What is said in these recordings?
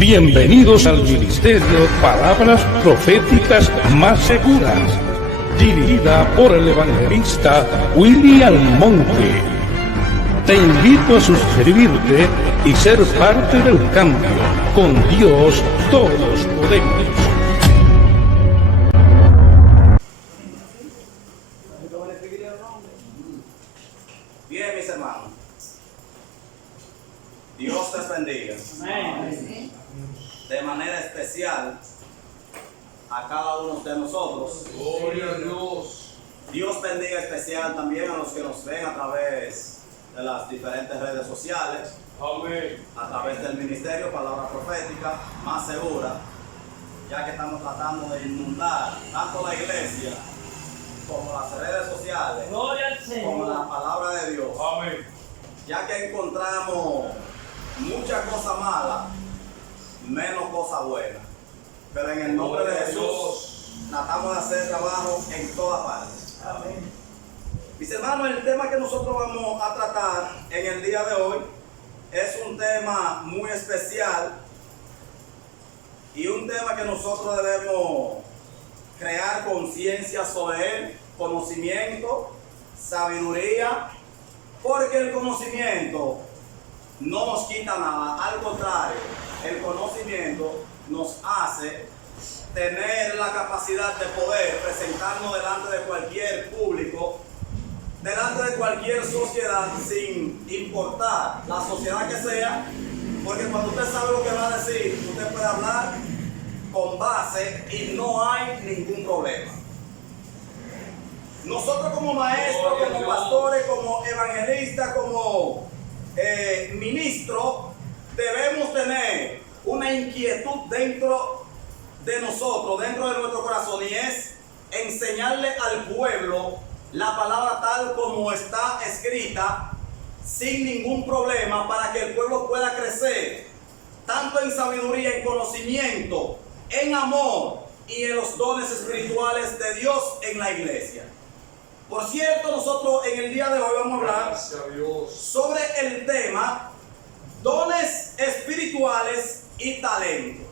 Bienvenidos al Ministerio Palabras Proféticas Más Seguras, dirigida por el evangelista William Monte. Te invito a suscribirte y ser parte del cambio. Con Dios todos podemos. Bien, mis hermanos, Dios les bendiga. Amén. De manera especial a cada uno de nosotros. Gloria a Dios. Dios bendiga especial también a los que nos ven a través de las diferentes redes sociales, Amén. a través del Ministerio Palabra Profética Más Segura, ya que estamos tratando de inundar tanto la iglesia como las redes sociales, Gloria al como la Señor. palabra de Dios, Amén. ya que encontramos muchas cosas malas, menos cosas buenas. Pero en el nombre de Jesús tratamos de hacer trabajo en todas partes. Amén. Mis hermanos, el tema que nosotros vamos a tratar en el día de hoy es un tema muy especial y un tema que nosotros debemos crear conciencia sobre él, conocimiento, sabiduría, porque el conocimiento no nos quita nada, al contrario, el conocimiento nos hace tener la capacidad de poder presentarnos delante de cualquier público, delante de cualquier sociedad, sin importar la sociedad que sea, porque cuando usted sabe lo que va a decir, usted puede hablar con base y no hay ningún problema. Nosotros como maestros, como pastores, como evangelistas, como ministros, debemos tener una inquietud dentro de nosotros, dentro de nuestro corazón, y es enseñarle al pueblo la palabra tal como está escrita, sin ningún problema, para que el pueblo pueda crecer, tanto en sabiduría, en conocimiento, en amor y en los dones espirituales de Dios en la iglesia. Por cierto, nosotros en el día de hoy vamos a hablar Gracias a Dios. sobre el tema dones espirituales y talento.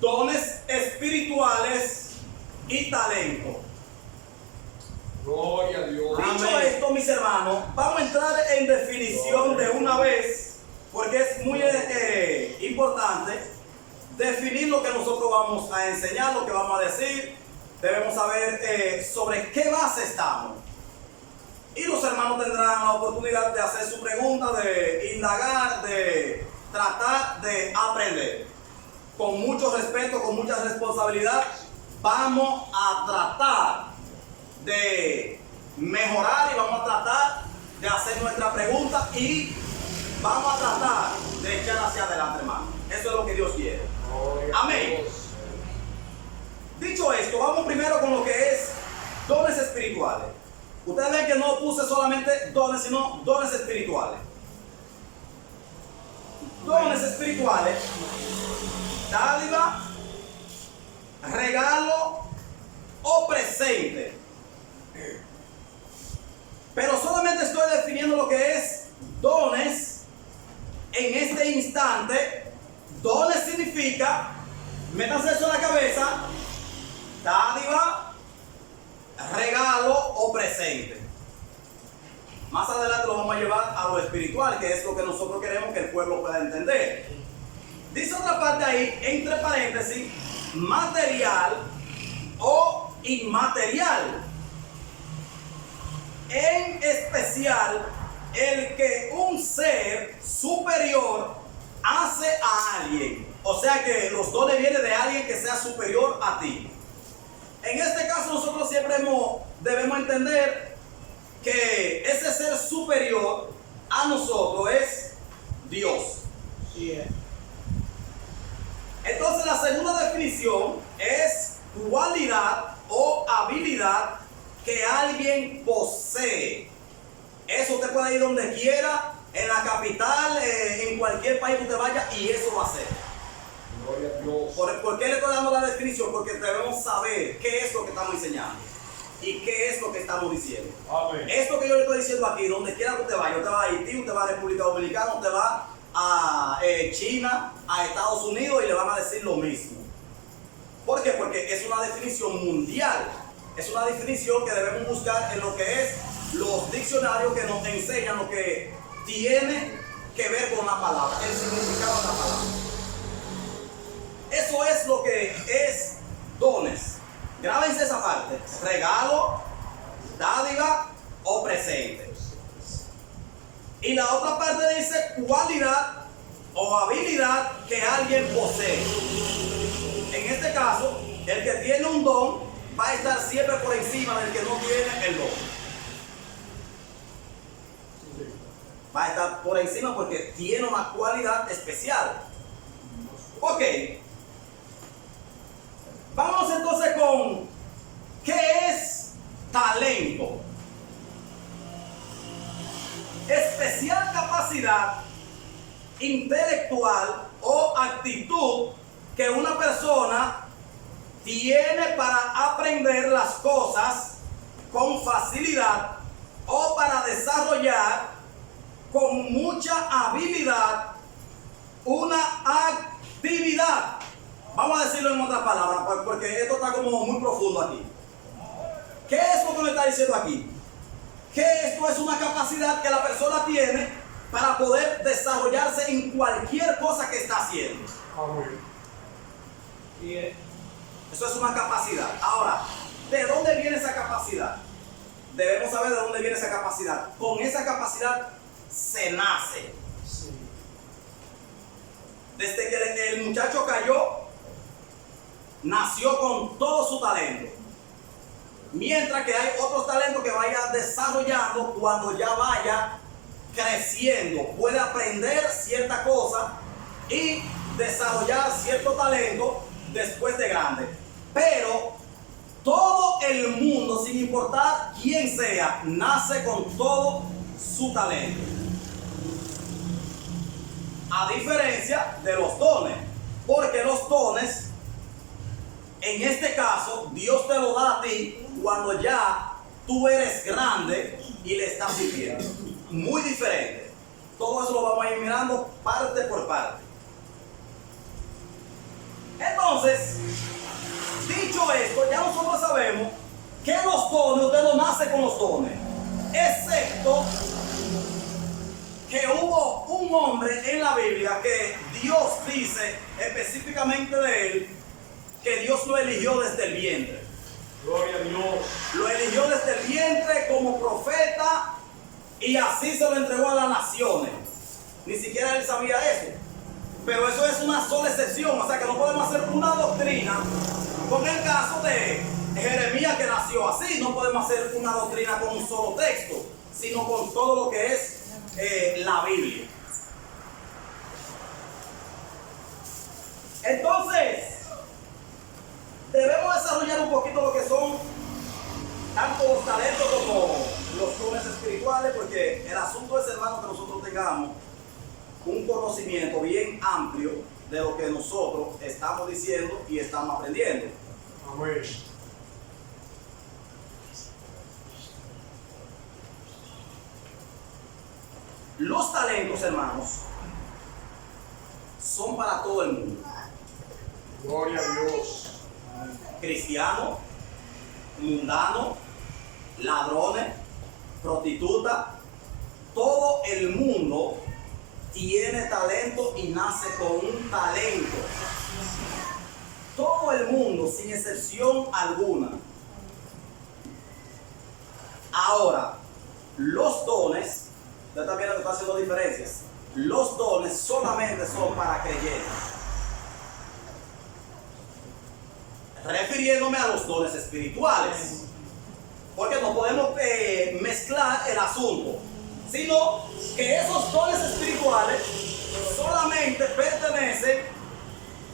Dones espirituales y talento. Gloria a Dios. Dicho esto, mis hermanos, vamos a entrar en definición de una vez, porque es muy importante definir lo que nosotros vamos a enseñar, lo que vamos a decir. Debemos saber sobre qué base estamos. Y los hermanos tendrán la oportunidad de hacer su pregunta, de indagar, de tratar de aprender. Con mucho respeto, con mucha responsabilidad, vamos a tratar de mejorar y vamos a tratar de hacer nuestra pregunta y vamos a tratar de echar hacia adelante, hermano. Eso es lo que Dios quiere. Gloria a Amén. Dios. Dicho esto, vamos primero con lo que es dones espirituales. Ustedes ven que no puse solamente dones, sino dones espirituales. Dones espirituales, dádiva, regalo o presente. Pero solamente estoy definiendo lo que es dones en este instante. Dones significa, métanse eso en la cabeza, dádiva, regalo o presente. Más adelante lo vamos a llevar a lo espiritual, que es lo que nosotros queremos que el pueblo pueda entender. Dice otra parte ahí, entre paréntesis, material o inmaterial. En especial, el que un ser superior hace a alguien. O sea que los dones vienen de alguien que sea superior a ti. En este caso nosotros siempre debemos entender que ese ser superior a nosotros es Dios. Entonces la segunda definición es cualidad o habilidad que alguien posee. Eso usted puede ir donde quiera, en la capital, en cualquier país que usted vaya, y eso va a ser. Gloria a Dios. ¿Por qué le estoy dando la definición? Porque debemos saber qué es lo que estamos enseñando y qué es lo que estamos diciendo. Amén. Esto que yo le estoy diciendo aquí, donde quiera que usted vaya a Haití, usted va a República Dominicana, usted va a China, a Estados Unidos y le van a decir lo mismo. ¿Por qué? Porque es una definición mundial. Es una definición que debemos buscar en lo que es los diccionarios que nos enseñan lo que tiene que ver con la palabra, el significado de la palabra. Eso es lo que es dones. Grábense esa parte. Regalo, dádiva o presente. Y la otra parte dice cualidad o habilidad que alguien posee. En este caso, el que tiene un don va a estar siempre por encima del que no tiene el don. Va a estar por encima porque tiene una cualidad especial. Ok. Vamos entonces con ¿qué es talento? Especial capacidad intelectual o actitud que una persona tiene para aprender las cosas con facilidad o para desarrollar con mucha habilidad una actividad. Vamos a decirlo en otras palabras, porque esto está como muy profundo aquí. ¿Qué es lo que me está diciendo aquí? Que esto es una capacidad que la persona tiene para poder desarrollarse en cualquier cosa que está haciendo. Eso es una capacidad. Ahora, ¿de dónde viene esa capacidad? Debemos saber de dónde viene esa capacidad. Con esa capacidad se nace. Desde que el muchacho cayó, nació con todo su talento. Mientras que hay otros talentos que vaya desarrollando cuando ya vaya creciendo. Puede aprender cierta cosa y desarrollar cierto talento después de grande. Pero todo el mundo, sin importar quién sea, nace con todo su talento. A diferencia de los dones. Porque los dones, en este caso, Dios te lo da a ti cuando ya tú eres grande y le estás viviendo. Muy diferente. Todo eso lo vamos a ir mirando parte por parte. Entonces, dicho esto, ya nosotros sabemos que los dones, usted no nace con los dones. Excepto que hubo un hombre en la Biblia que Dios dice específicamente de él que Dios lo eligió desde el vientre. Gloria a Dios. Lo eligió desde el vientre como profeta y así se lo entregó a las naciones. Ni siquiera él sabía eso. Pero eso es una sola excepción, o sea que no podemos hacer una doctrina con el caso de Jeremías que nació así. No podemos hacer una doctrina con un solo texto, sino con todo lo que es la Biblia. Entonces, debemos desarrollar un poquito lo que son tanto los talentos como los dones espirituales, porque el asunto es, hermano, que nosotros tengamos un conocimiento bien amplio de lo que nosotros estamos diciendo y estamos aprendiendo. Amén. Los talentos, hermanos, son para todo el mundo. Gloria a Dios. Cristiano, mundano, ladrones, prostituta, todo el mundo tiene talento y nace con un talento. Todo el mundo, sin excepción alguna. Ahora, los dones, usted también está haciendo diferencias. Los dones solamente son para creyentes. Refiriéndome a los dones espirituales. Porque no podemos mezclar el asunto, sino que esos dones espirituales solamente pertenecen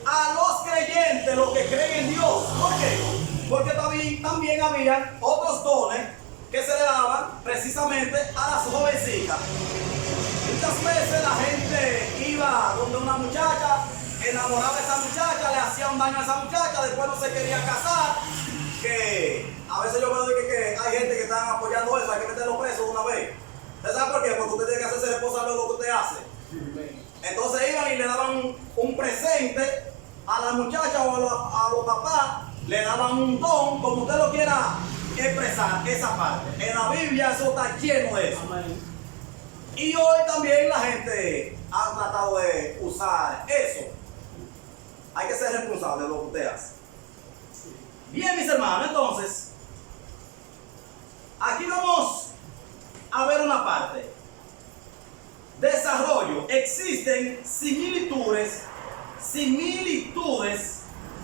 a los creyentes, los que creen en Dios. ¿Por qué? Porque también había otros dones que se le daban precisamente a las jovencitas. Muchas veces la gente iba donde una muchacha, enamoraba a esa muchacha, le hacía un daño a esa muchacha, después no se quería casar, que a veces yo veo que hay gente que está apoyando eso, hay que meterlo preso de una vez. ¿Usted sabe por qué? Porque usted tiene que hacerse responsable de lo que usted hace. Entonces la muchacha o a los papás le daban un don, como usted lo quiera expresar, esa parte. En la Biblia eso está lleno de eso. Y hoy también la gente ha tratado de usar eso. Hay que ser responsable de lo que usted hace. Bien, mis hermanos, entonces, aquí vamos a ver una parte. Desarrollo. Existen similitudes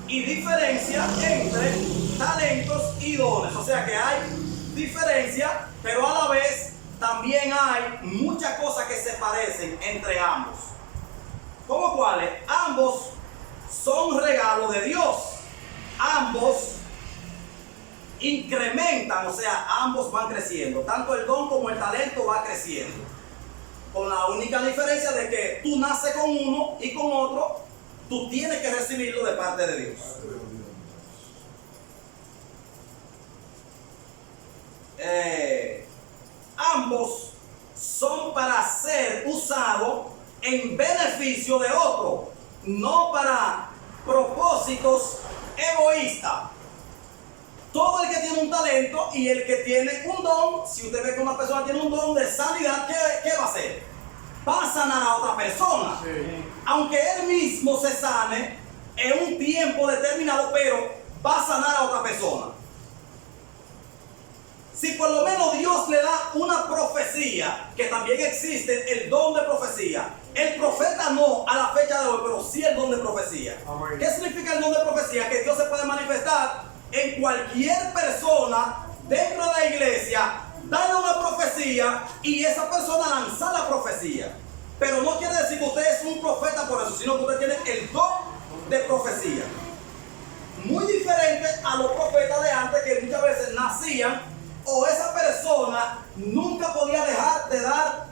y diferencias entre talentos y dones. O sea que hay diferencia, pero a la vez también hay muchas cosas que se parecen entre ambos. ¿Cómo cuáles? Ambos son regalos de Dios. Ambos incrementan, o sea, ambos van creciendo. Tanto el don como el talento va creciendo. Con la única diferencia de que tú naces con uno y con otro, tú tienes que recibirlo de parte de Dios. Ambos son para ser usados en beneficio de otro, no para propósitos egoístas. Todo el que tiene un talento y el que tiene un don, si usted ve que una persona tiene un don de sanidad, ¿qué va a hacer? Va a sanar a otra persona. Sí. Aunque él mismo se sane en un tiempo determinado, pero va a sanar a otra persona. Si por lo menos Dios le da una profecía, que también existe el don de profecía. El profeta no a la fecha de hoy, pero sí el don de profecía. Amén. ¿Qué significa el don de profecía? Que Dios se puede manifestar en cualquier persona dentro de la iglesia, darle una profecía y esa persona lanzar la profecía. Pero no quiere decir que usted es un profeta por eso, sino que usted tiene el don de profecía. Muy diferente a los profetas de antes, que muchas veces nacían o esa persona nunca podía dejar de dar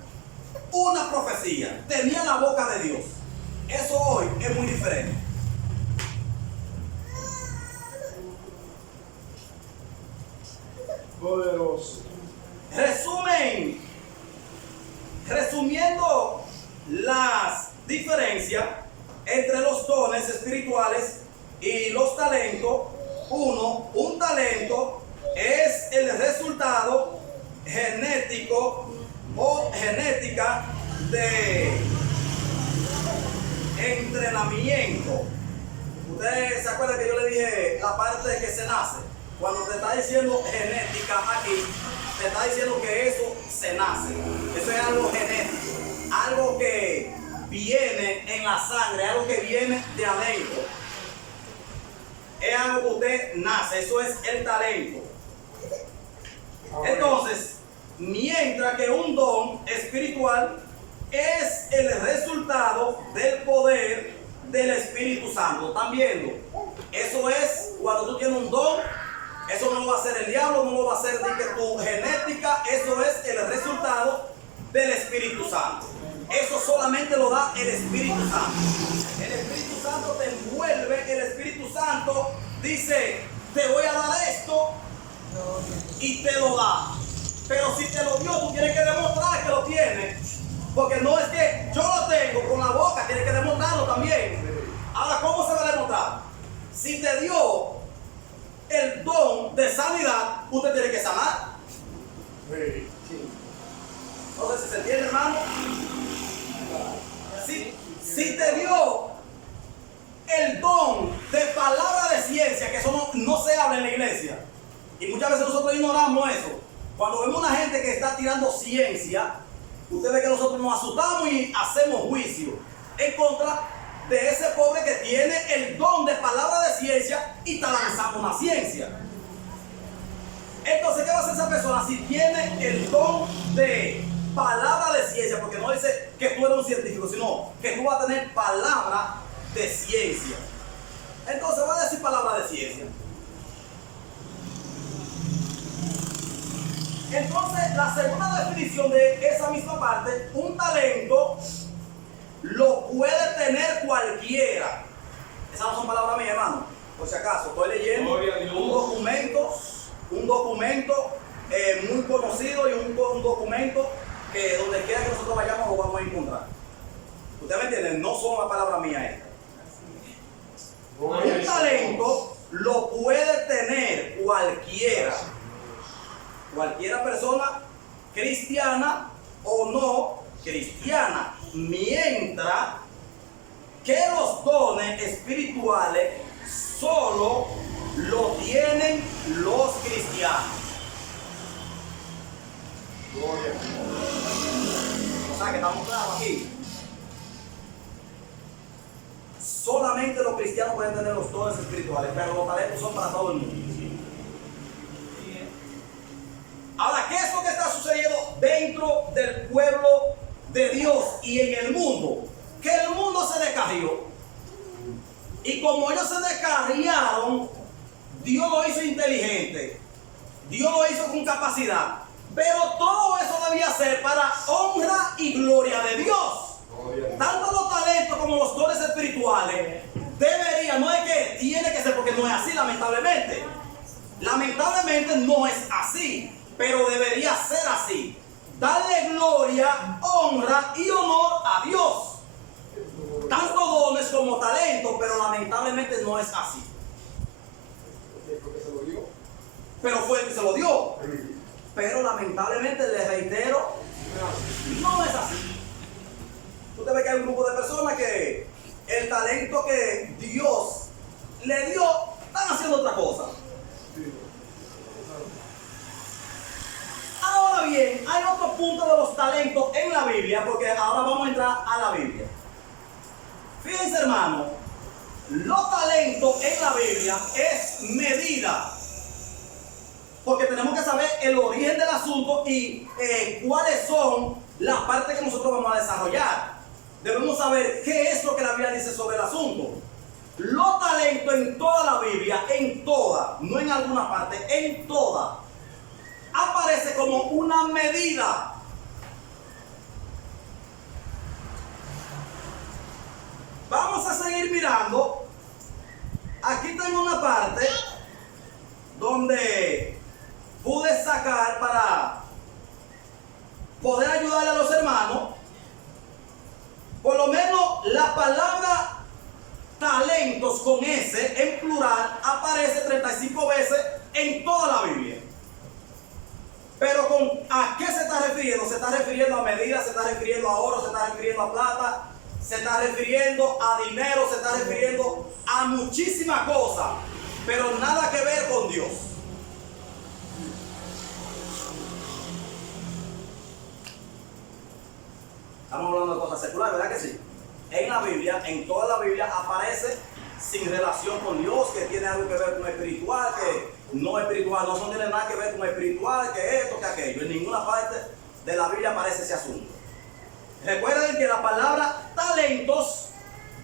una profecía. Tenía la boca de Dios. Eso hoy es muy diferente. Poderoso. Resumiendo las diferencias entre los dones espirituales y los talentos. Un talento es el resultado genético o genética de entrenamiento. Ustedes se acuerdan que yo le dije la parte de que se nace. Cuando te está diciendo genética aquí, te está diciendo que eso se nace. Eso es algo genético, algo que viene en la sangre, algo que viene de adentro. Es algo que usted nace, eso es el talento. Entonces, mientras que un don espiritual es el resultado del poder del Espíritu Santo. ¿Están viendo? Eso es cuando tú tienes un don. Eso no lo va a hacer el diablo, no lo va a hacer ni que tu genética. Eso es el resultado del Espíritu Santo. Eso solamente lo da el Espíritu Santo. El Espíritu Santo te envuelve, el Espíritu Santo dice, te voy a dar esto y te lo da. Pero si te lo dio, tú tienes que demostrar que lo tienes. Porque no es que yo lo tengo con la boca, tienes que demostrarlo también. Ahora, ¿cómo se va a demostrar? Si te dio el don de sanidad, usted tiene que sanar. Sí. No sé si se entiende, hermano. Si te dio el don de palabra de ciencia, que eso no se habla en la iglesia, y muchas veces nosotros ignoramos eso. Cuando vemos una gente que está tirando ciencia, usted ve que nosotros nos asustamos y hacemos juicio en contra de ese pobre que tiene el don de palabra de ciencia y está lanzando una ciencia. Entonces, ¿qué va a hacer esa persona si tiene el don de palabra de ciencia? Porque no dice que tú eres un científico, sino que tú vas a tener palabra de ciencia. Entonces va a decir palabra de ciencia. Entonces, la segunda definición de esa misma parte, un talento lo puede tener cualquiera. Esas no son palabras mías, hermano. Por si acaso, estoy leyendo un documento muy conocido y un documento que donde quiera que nosotros vayamos lo vamos a encontrar. ¿Ustedes me entienden? No son las palabras mías estas. Gloria a Un Dios. talento lo puede tener cualquiera persona, cristiana o no cristiana, mientras que los dones espirituales solo lo tienen los cristianos. Gloria a Dios. O sea que estamos claros aquí. Solamente los cristianos pueden tener los dones espirituales, pero los talentos son para todo el mundo. Ahora, ¿qué es lo que está sucediendo dentro del pueblo de Dios y en el mundo? Que el mundo se descarrió. Y como ellos se descarriaron, Dios lo hizo inteligente. Dios lo hizo con capacidad. Pero todo eso debía ser para honra y gloria de Dios. Gloria a Dios. Tanto los talentos como los dones espirituales deberían, no es que tiene que ser, porque no es así, lamentablemente. Lamentablemente no es así, pero debería ser así. Darle gloria, honra y honor a Dios. Tanto dones como talentos, pero lamentablemente no es así. Porque se lo dio. Pero fue el que se lo dio. Pero lamentablemente, les reitero, no es así. Usted ve que hay un grupo de personas que el talento que Dios le dio, están haciendo otra cosa. Ahora bien, hay otro punto de los talentos en la Biblia, porque ahora vamos a entrar a la Biblia. Fíjense, hermano, los talentos en la Biblia es medida. Porque tenemos que saber el origen del asunto y cuáles son las partes que nosotros vamos a desarrollar. Debemos saber qué es lo que la Biblia dice sobre el asunto. Los talentos en toda la Biblia, en toda, no en alguna parte, en toda, aparece como una medida. Vamos a seguir mirando. Aquí tengo una parte donde pude sacar para poder ayudarle a los hermanos. Por lo menos la palabra talentos con S en plural aparece 35 veces en toda la Biblia. Pero ¿a qué se está refiriendo? Se está refiriendo a medidas, se está refiriendo a oro, se está refiriendo a plata, se está refiriendo a dinero, se está refiriendo a muchísimas cosas, pero nada que ver con Dios. Estamos hablando de cosas seculares, ¿verdad que sí? En la Biblia, en toda la Biblia aparece sin relación con Dios, que tiene algo que ver con lo espiritual, que no espiritual, no tiene nada que ver con lo espiritual, que esto, que aquello. En ninguna parte de la Biblia aparece ese asunto. Recuerden que la palabra talentos,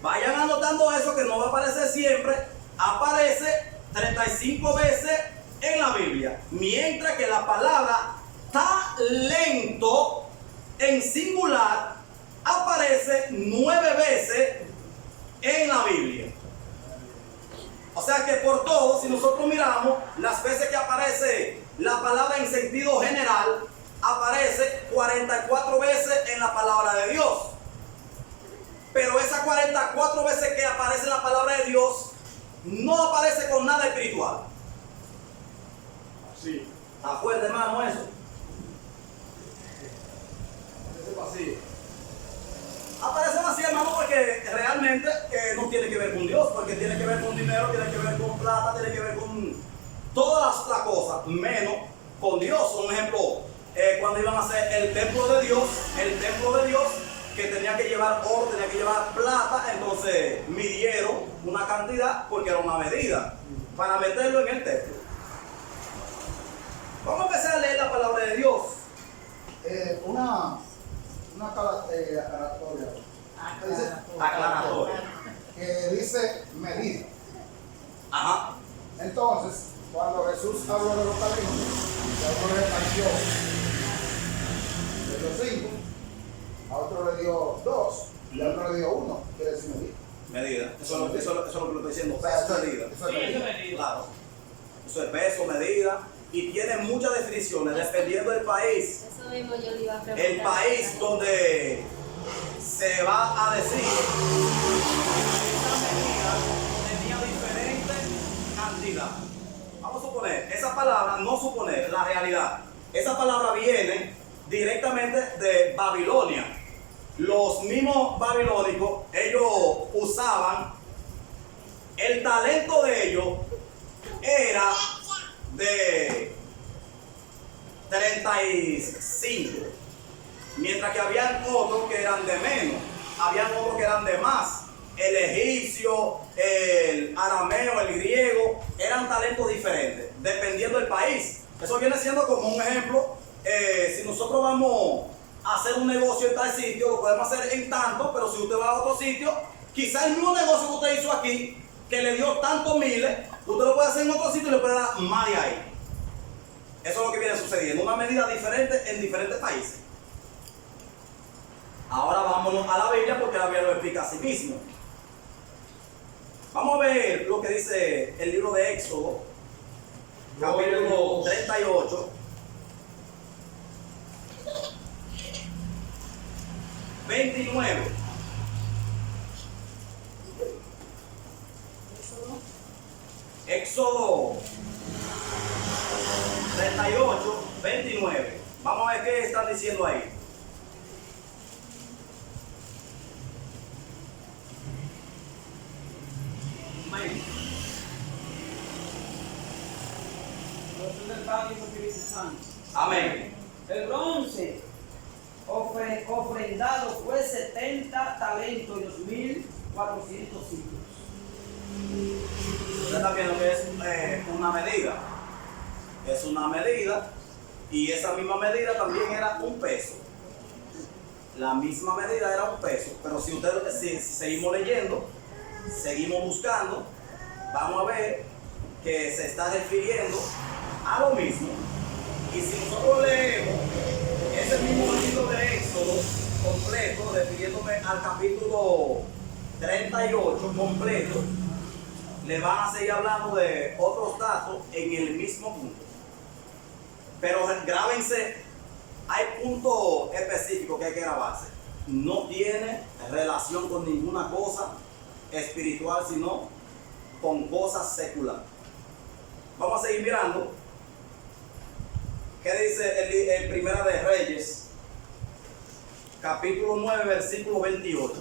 vayan anotando eso, que no va a aparecer siempre, aparece 35 veces en la Biblia, mientras que la palabra talento en singular aparece 9 veces en la Biblia. O sea que por todo, si nosotros miramos las veces que aparece la palabra en sentido general, aparece 44 veces en la palabra de Dios. Pero esas 44 veces que aparece en la palabra de Dios no aparece con nada espiritual. Así. ¿Está fuerte, hermano, eso? Ese vacío. Aparecen así, hermano, porque realmente no tiene que ver con Dios, porque tiene que ver con dinero, tiene que ver con plata, tiene que ver con todas las cosas, menos con Dios. Un ejemplo, cuando iban a hacer el templo de Dios, que tenía que llevar oro, tenía que llevar plata, entonces midieron una cantidad porque era una medida para meterlo en el templo. Vamos a empezar a leer la palabra de Dios. Una aclaratoria. Aclaratoria. Que dice medida. Ajá. Entonces, cuando Jesús habló de los talentos, a uno le partió, le dio 5, a otro le dio 2 y a otro le dio 1. Quiere decir medida. Medida. Eso es lo que lo estoy diciendo. O sea, Peso, medida. eso es medida. Claro. Eso es peso, medida. Y tiene muchas definiciones dependiendo del país. Eso mismo yo le iba a preguntar. El país donde se va a decir esa medida tenía esa palabra, no suponer, la realidad. Esa palabra viene directamente de Babilonia. Los mismos babilónicos, ellos usaban, el talento de ellos era de 35, mientras que habían otros que eran de menos, habían otros que eran de más. El egipcio, el arameo, el griego, eran talentos diferentes, dependiendo del país. Eso viene siendo como un ejemplo. Si nosotros vamos a hacer un negocio en tal sitio, lo podemos hacer en tanto, pero si usted va a otro sitio, quizás el mismo negocio que usted hizo aquí, que le dio tantos miles, usted lo puede hacer en otro sitio y le puede dar más de ahí. Eso es lo que viene sucediendo, una medida diferente en diferentes países. Ahora vámonos a la Biblia, porque la Biblia lo explica a sí mismo. Vamos a ver lo que dice el libro de Éxodo, capítulo 38, ...29. Éxodo 38, 29. Vamos a ver qué están diciendo ahí. Amén. Oración del Padre y del Espíritu Santo. Amén. El bronce ofrendado fue 70 talentos y 2.400 ciclos. Usted está viendo que es una medida. Es una medida, y esa misma medida también era un peso. La misma medida era un peso. Pero si seguimos leyendo, seguimos buscando, vamos a ver que se está refiriendo a lo mismo. Y si nosotros leemos ese mismo libro de Éxodo completo, refiriéndome al capítulo 38 completo, le van a seguir hablando de otros datos en el mismo punto. Pero grábense, hay puntos específicos que hay que grabarse. No tiene relación con ninguna cosa espiritual, sino con cosas seculares. Vamos a seguir mirando. ¿Qué dice el Primera de Reyes? Capítulo 9, versículo 28.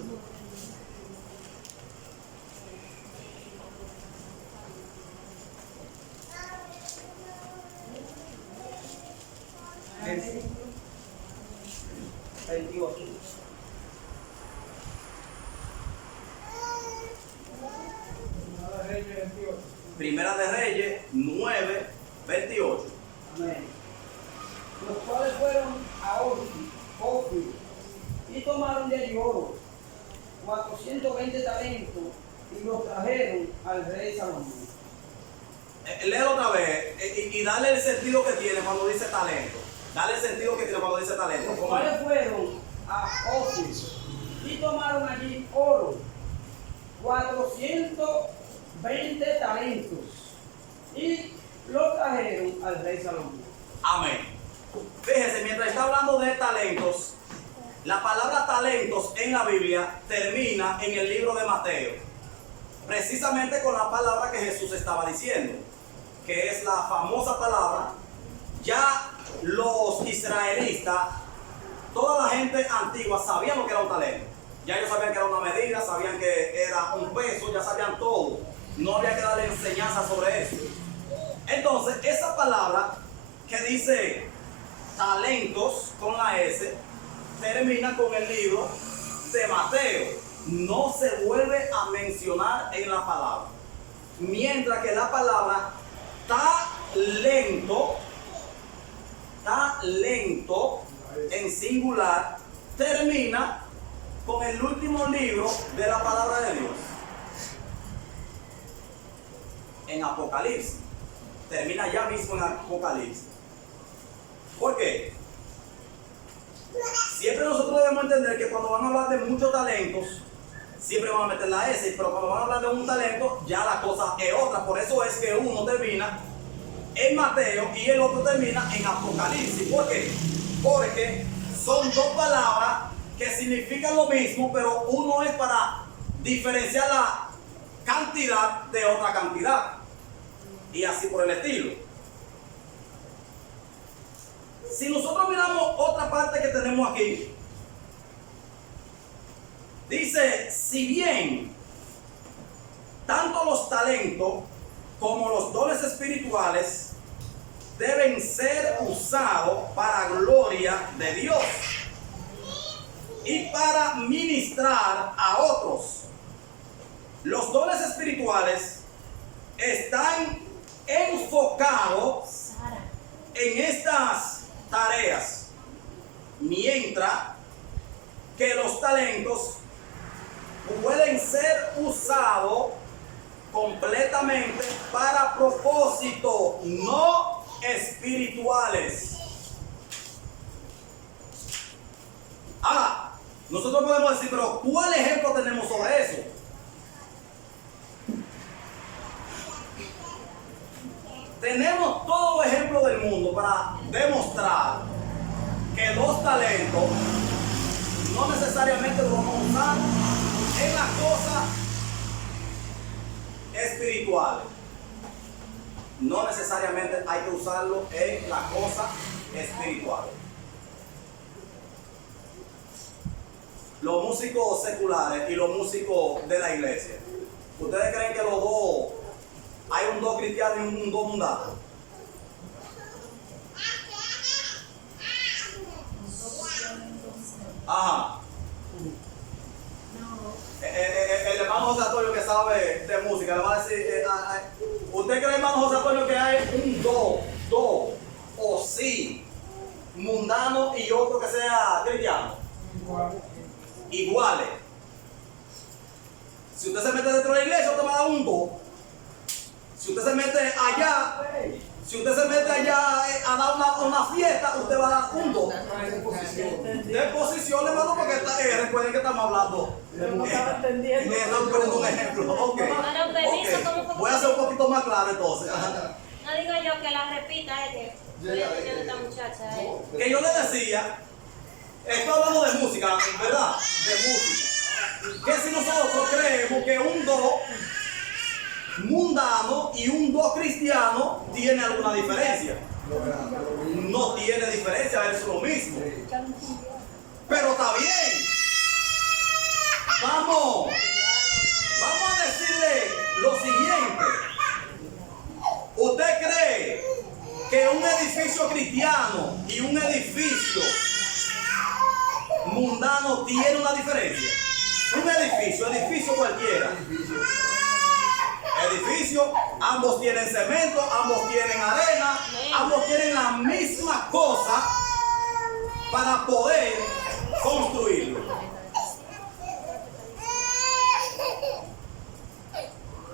Versículo 28. Primera de Reyes 9, 28. Amén. Los cuales fueron a Ofir y tomaron de allí oro, 420 talentos, y los trajeron al rey Salomón. Léelo otra vez y dale el sentido que tiene cuando dice talento. Dale el sentido que tiene cuando dice talento. Los ¿Cómo es? cuales fueron a Ofir y tomaron allí oro, 420 talentos, y lo trajeron al rey Salomón. Amén. Fíjese, mientras está hablando de talentos, la palabra talentos en la Biblia termina en el libro de Mateo, precisamente con la palabra que Jesús estaba diciendo, que es la famosa palabra. Ya los israelitas, toda la gente antigua sabían lo que era un talento. Ya ellos sabían que era una medida, sabían que era un peso, ya sabían todo. No había que darle enseñanza sobre eso. Entonces, esa palabra que dice talentos con la S, termina con el libro de Mateo. No se vuelve a mencionar en la palabra. Mientras que la palabra talento en singular termina con el último libro de la palabra de Dios, en Apocalipsis. Termina ya mismo en Apocalipsis. ¿Por qué? Siempre nosotros debemos entender que cuando van a hablar de muchos talentos, siempre van a meter la S, pero cuando van a hablar de un talento, ya la cosa es otra. Por eso es que uno termina en Mateo y el otro termina en Apocalipsis. ¿Por qué? Porque son dos palabras que significan lo mismo, pero uno es para diferenciar la cantidad de otra cantidad, y así por el estilo. Si nosotros miramos otra parte que tenemos aquí, dice, si bien tanto los talentos como los dones espirituales deben ser usados para gloria de Dios y para ministrar a otros. Los dones espirituales están enfocados en estas tareas, mientras que los talentos pueden ser usados completamente para propósitos no espirituales. Ahora, nosotros podemos decir, pero ¿cuál ejemplo tenemos sobre eso? Tenemos todo el ejemplo del mundo para demostrar que los talentos no necesariamente los vamos a usar en las cosas espirituales. No necesariamente hay que usarlo en las cosas espirituales. Los músicos seculares y los músicos de la iglesia, ¿ustedes creen que los dos, hay un do cristiano y un do mundano? Ajá. El hermano José Antonio que sabe de música le va a decir, ¿usted cree, hermano José Antonio, que hay un do o si mundano y otro que sea cristiano? Iguales. Si usted se mete dentro de la iglesia, usted va a dar un do. Si usted se mete allá, a dar una fiesta, usted va a dar un do. De posición, hermano, porque recuerden que estamos hablando. Estamos poniendo un ejemplo. Okay. Voy a ser un poquito más claro entonces. No digo yo que la repita, que esta muchacha. Que yo le decía, estoy hablando de música, ¿verdad? De música. Que si nosotros creemos que un do mundano y un do cristiano tiene alguna diferencia. No tiene diferencia, es lo mismo. Pero está bien. Vamos a decirle lo siguiente. ¿Usted cree que un edificio cristiano y un edificio mundano tiene una diferencia? Un edificio cualquiera. Edificio, ambos tienen cemento, ambos tienen arena, ambos tienen la misma cosa para poder construirlo.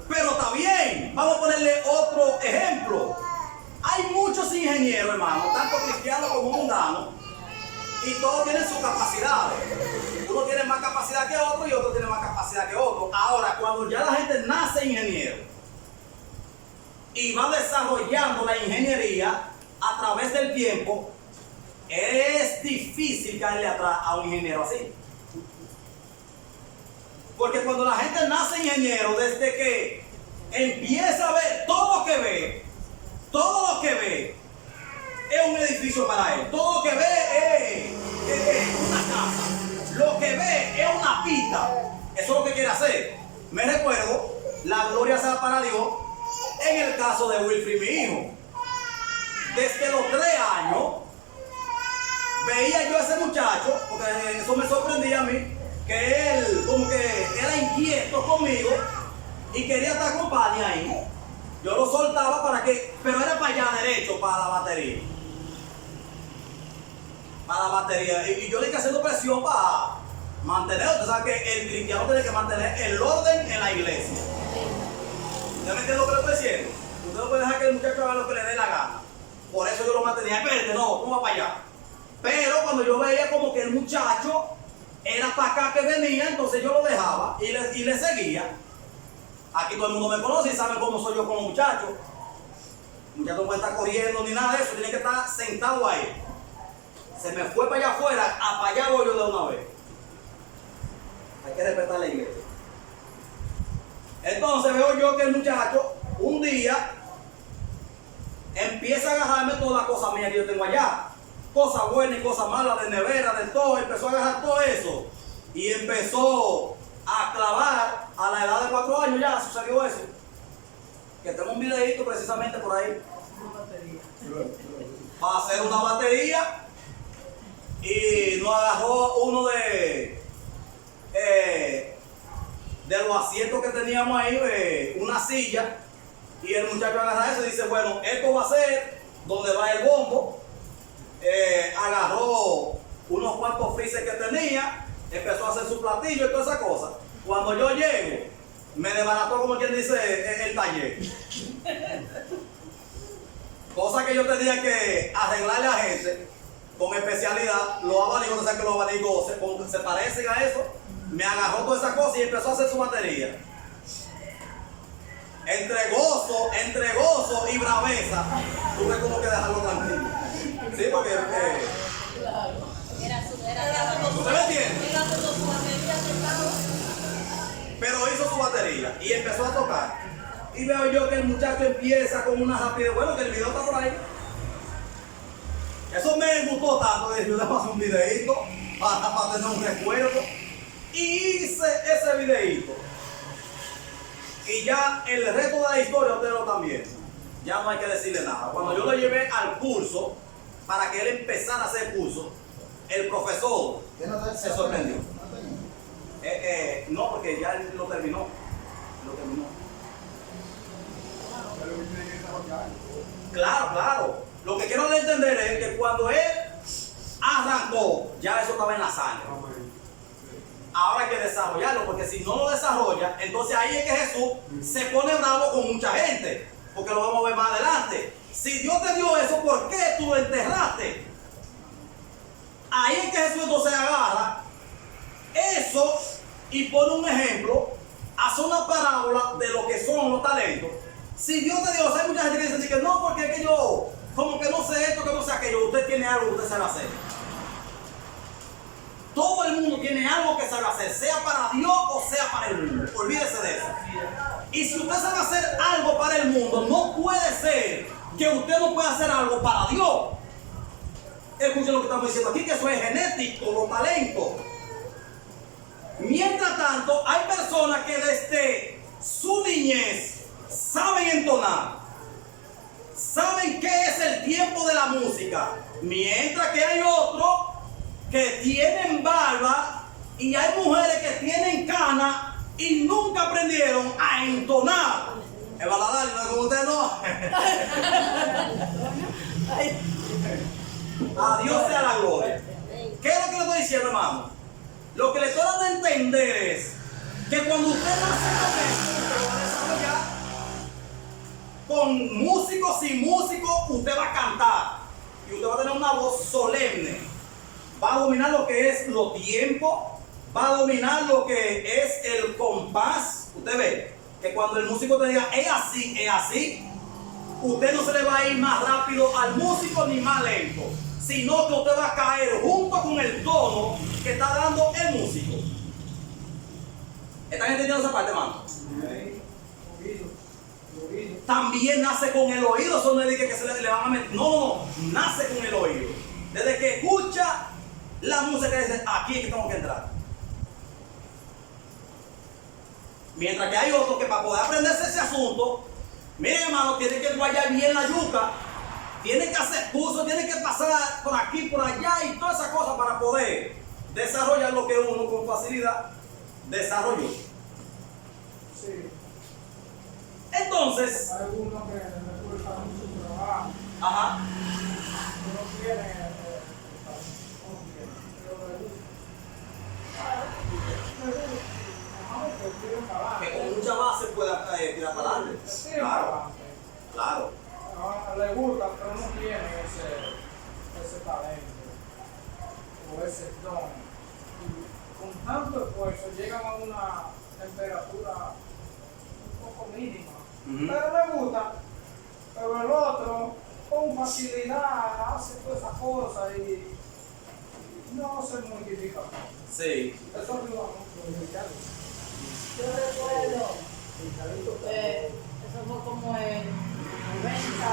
Pero está bien, vamos a ponerle otro ejemplo. Hay muchos ingenieros, hermano, tanto cristianos como mundanos, y todos tienen sus capacidades. Uno tiene más capacidad que otro y otro tiene más capacidad que otro. Ahora, cuando ya la gente nace ingeniero y va desarrollando la ingeniería a través del tiempo, es difícil caerle atrás a un ingeniero así. Porque cuando la gente nace ingeniero, desde que empieza a ver todo lo que ve, es un edificio para él. Todo lo que ve es una casa. Lo que ve es una pista. Eso es lo que quiere hacer. Me recuerdo, la gloria sea para Dios, en el caso de Wilfrid, mi hijo. Desde los 3 años, veía yo a ese muchacho, porque eso me sorprendía a mí, que él como que era inquieto conmigo y quería estar con Pani ahí. Yo lo soltaba pero era para allá derecho, para la batería. Y yo le iba haciendo presión para mantener. Usted sabe que el cristiano tiene que mantener el orden en la iglesia. ¿Usted me entiende lo que le estoy diciendo? Usted no puede dejar que el muchacho haga lo que le dé la gana. Por eso yo lo mantenía. Espérate, no, tú vas para allá. Pero cuando yo veía como que el muchacho era para acá que venía, entonces yo lo dejaba y le seguía. Aquí todo el mundo me conoce y sabe cómo soy yo como muchacho. El muchacho no puede estar corriendo ni nada de eso, tiene que estar sentado ahí. Se me fue para allá afuera, para allá voy yo de una vez. Hay que respetar la iglesia. Entonces veo yo que el muchacho un día empieza a agarrarme todas las cosas mías que yo tengo allá. cosas buenas y cosas malas, de nevera, de todo, empezó a agarrar todo eso y empezó a clavar a la edad de 4 años, ya sucedió eso. Que tengo un videito precisamente por ahí. Para hacer una batería y nos agarró uno de los asientos que teníamos ahí, una silla, y el muchacho agarra eso y dice, bueno, esto va a ser donde va el bombo. Agarró unos cuantos frises que tenía, empezó a hacer su platillo y toda esa cosa. Cuando yo llego, me desbarató, como quien dice, el taller. Cosa que yo tenía que arreglarle a gente con especialidad. Los abanicos, no sé que los abanicos se parecen a eso. Me agarró toda esa cosa y empezó a hacer su batería. Entre gozo y braveza, tuve como que dejarlo tranquilo. Sí, porque... ¿usted me entiende? Pero hizo su batería y empezó a tocar. Y veo yo que el muchacho empieza con una rapidez. Bueno, que el video está por ahí. Eso me gustó tanto que yo le pasé un videito para tener un recuerdo. Y hice ese videito. Y ya el resto de la historia ustedes lo están viendo. Ya no hay que decirle nada. Cuando yo lo llevé al curso, para que él empezara a hacer curso, el profesor se sorprendió. No, porque ya él lo terminó. Claro. Lo que quiero entender es que cuando él arrancó, ya eso estaba en la sangre. Ahora hay que desarrollarlo, porque si no lo desarrolla, entonces ahí es que Jesús se pone bravo con mucha gente, porque lo vamos a ver más adelante. Si Dios te dio eso, ¿por qué tú lo enterraste? Ahí es que Jesús entonces agarra eso y pone un ejemplo, hace una parábola de lo que son los talentos. Si Dios te dio, hay mucha gente que dice que no, porque es que yo, como que no sé esto, que no sé aquello. Usted tiene algo que usted sabe hacer. Todo el mundo tiene algo que sabe hacer, sea para Dios o sea para el mundo. Olvídese de eso. Y si usted sabe hacer algo para el mundo, no puede ser que usted no pueda hacer algo para Dios. Escuchen lo que estamos diciendo aquí, que eso es genético, los talentos. Mientras tanto, hay personas que desde su niñez saben entonar, saben qué es el tiempo de la música, mientras que hay otros que tienen barba y hay mujeres que tienen cana y nunca aprendieron a entonar. Es Valadares, no es como usted, no. A Dios sea la gloria. ¿Qué es lo que le estoy diciendo, hermano? Lo que le estoy dando a entender es que cuando usted nace con esto, usted va a desarrollar. Con músicos, sin músicos, usted va a cantar. Y usted va a tener una voz solemne. Va a dominar lo que es los tiempos. Va a dominar lo que es el compás. Usted ve que cuando el músico te diga es así, usted no se le va a ir más rápido al músico ni más lento, sino que usted va a caer junto con el tono que está dando el músico. ¿Están entendiendo esa parte, hermano? También nace con el oído. Eso no es que se le van a meter. No, nace con el oído. Desde que escucha la música dice, aquí es que tengo que entrar. Mientras que hay otros que para poder aprenderse ese asunto, miren, hermano, tiene que guayar bien la yuca, tiene que hacer cursos, tiene que pasar por aquí, por allá y todas esas cosas para poder desarrollar lo que uno con facilidad desarrolló. Sí. Entonces, Algunos que les cuesta mucho trabajo, ajá, no quieren, que con mucha base pueda tirar para adelante. Claro. Le gusta, pero no tiene ese talento o ese don. Y con tanto esfuerzo llegan a una temperatura un poco mínima. Pero le gusta. Pero el otro, con facilidad, hace todas esas cosas y no se mortifica. Sí. Eso ayuda mucho. Yo recuerdo, eso fue como en 90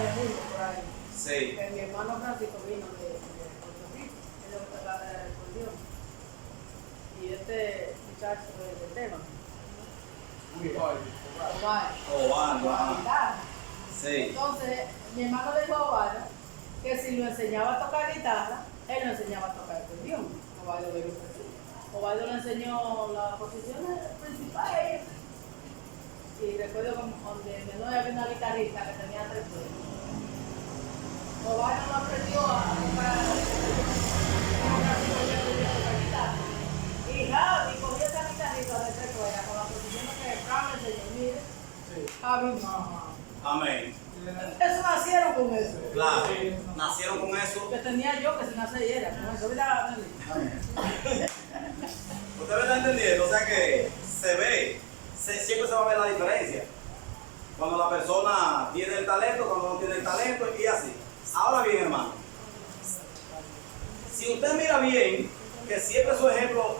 de julio por ahí, Sí. que mi hermano Francisco vino muchacho del tema. Obano. Sí. Entonces, mi hermano le dijo a Obano que si lo enseñaba a tocar guitarra, él lo enseñaba a tocar acordeón. Obano le dijo que sí. Obano le enseñó las posiciones principales. Y recuerdo como donde no había una guitarrista que tenía 3 dedos. Obano no aprendió a tocar guitarra. Y Javi cogió esa guitarrita de 3 cuerdas con la posición que Fran le enseñó. Mire, Javi, Amén. eso nacieron con eso. Claro. Nacieron con eso. Que tenía yo que si nace era. Con eso, mira, Usted me está entendiendo, o sea que se ve, siempre se va a ver la diferencia. Cuando la persona tiene el talento, cuando no tiene el talento y así. Ahora bien, hermano, si usted mira bien, que siempre su ejemplo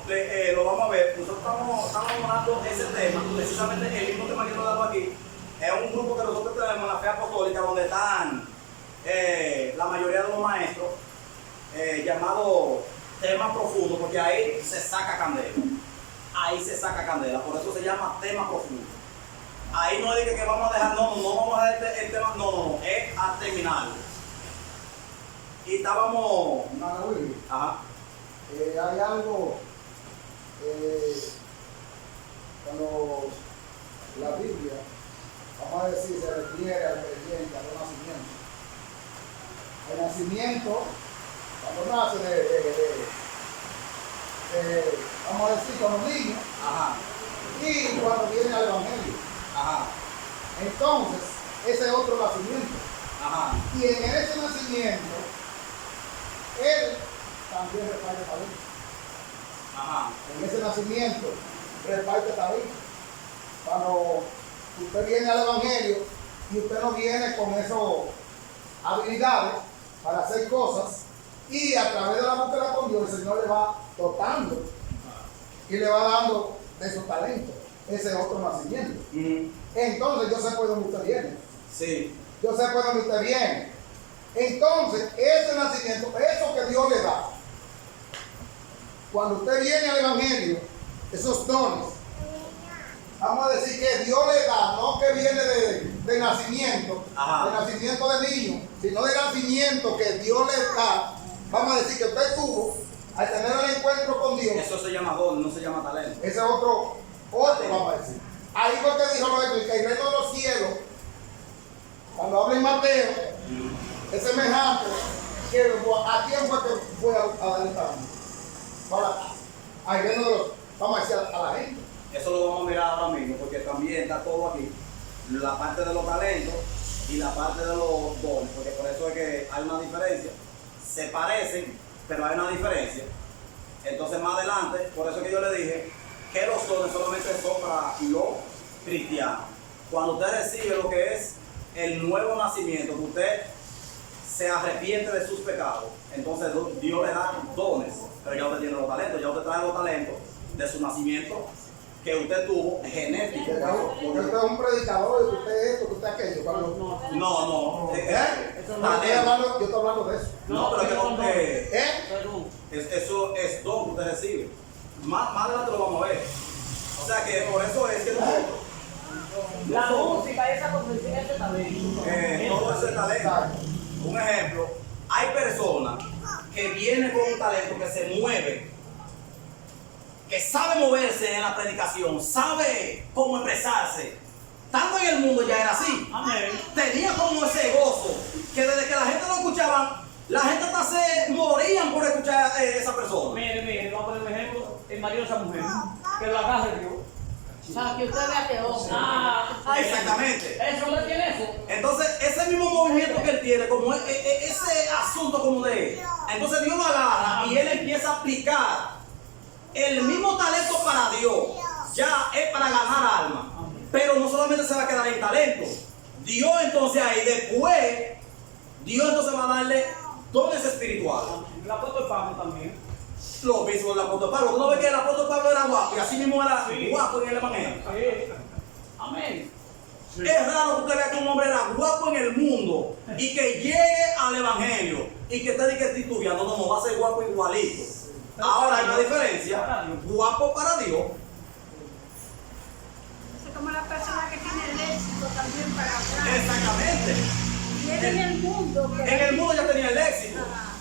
lo vamos a ver, nosotros estamos hablando ese tema, precisamente el mismo tema que nos damos aquí, es un grupo que nosotros tenemos en la fe apostólica donde están la mayoría de los maestros llamado tema profundo, porque ahí se saca candela. Ahí se saca candela, por eso se llama tema profundo. Ahí no es de que vamos a dejar, no vamos a dejar el tema, no, es a terminarlo. Y estábamos. Hermano Willy, Ajá. hay algo cuando la Biblia, vamos a decir, se refiere al creyente, al nacimiento. El nacimiento, cuando nace vamos a decir, como niño, Ajá. y cuando viene al Evangelio. Ajá. Entonces, ese es otro nacimiento. Ajá. Y en ese nacimiento, él también reparte talento. Ajá. En ese nacimiento, reparte talento. Cuando usted viene al Evangelio y usted no viene con esas habilidades para hacer cosas, y a través de la búsqueda con Dios, el Señor le va dotando y le va dando de su talento. Ese es otro nacimiento. Entonces, yo sé por dónde usted viene. Sí. Yo sé por dónde usted viene. Entonces, ese nacimiento, eso que Dios le da, cuando usted viene al Evangelio, esos dones, vamos a decir que Dios le da, no que viene de nacimiento, Ajá. de nacimiento de niño, sino de nacimiento que Dios le da, vamos a decir que usted tuvo, al tener el encuentro con Dios. Eso se llama don, no se llama talento. Ese es otro, vamos a decir. Ahí fue que dijo Noé, que el reino de los cielos, cuando habla en Mateo, es semejante que a quién fue que fue a darle talento. Ahora, al reino de los, vamos a decir, a la gente. Eso lo vamos a mirar ahora mismo, porque también está todo aquí. La parte de los talentos y la parte de los dones, porque por eso es que hay una diferencia. Se parecen, pero hay una diferencia. Entonces más adelante, por eso es que yo le dije que los dones solamente son para los cristianos. Cuando usted recibe lo que es el nuevo nacimiento, que usted se arrepiente de sus pecados, entonces Dios le da dones, pero ya usted tiene los talentos, ya usted trae los talentos de su nacimiento que usted tuvo genético. Que usted es un predicador, que usted es esto, que usted aquello. Cuando, No. yo estoy hablando de eso. No, pero que no, ¿Eh? eso es don que usted recibe. Más adelante lo vamos a ver. O sea que por eso es que nosotros, La música y esa concepción es talento. todo ese talento. Un ejemplo, hay personas que vienen con un talento que se mueve, que sabe moverse en la predicación, sabe cómo expresarse. Estando en el mundo ya era así. Amén. Tenía como ese gozo que desde que la gente lo escuchaba, la gente hasta se morían por escuchar a esa persona. Mire, vamos a poner un ejemplo, el marido de esa mujer, que lo agarre Dios. Para que usted vea que hombre. Exactamente. Ese hombre tiene eso. Entonces, ese mismo movimiento que él tiene, como ese asunto como de él, entonces Dios lo agarra y él empieza a aplicar el mismo talento para Dios. Ya es para ganar alma. Pero no solamente se va a quedar en talento. Dios entonces ahí después, Dios entonces va a darle dones espirituales. El apóstol Pablo también. Lo mismo el apóstol Pablo. ¿Tú no ves que el apóstol Pablo era guapo? Y así mismo era guapo en el evangelio. Sí. Amén. Es raro que usted vea que un hombre era guapo en el mundo y que llegue al evangelio y que esté titubeando. No, va a ser guapo igualito. Ahora hay una diferencia. Guapo para Dios Exactamente. Y en el mundo. En el mundo ya tenía el éxito.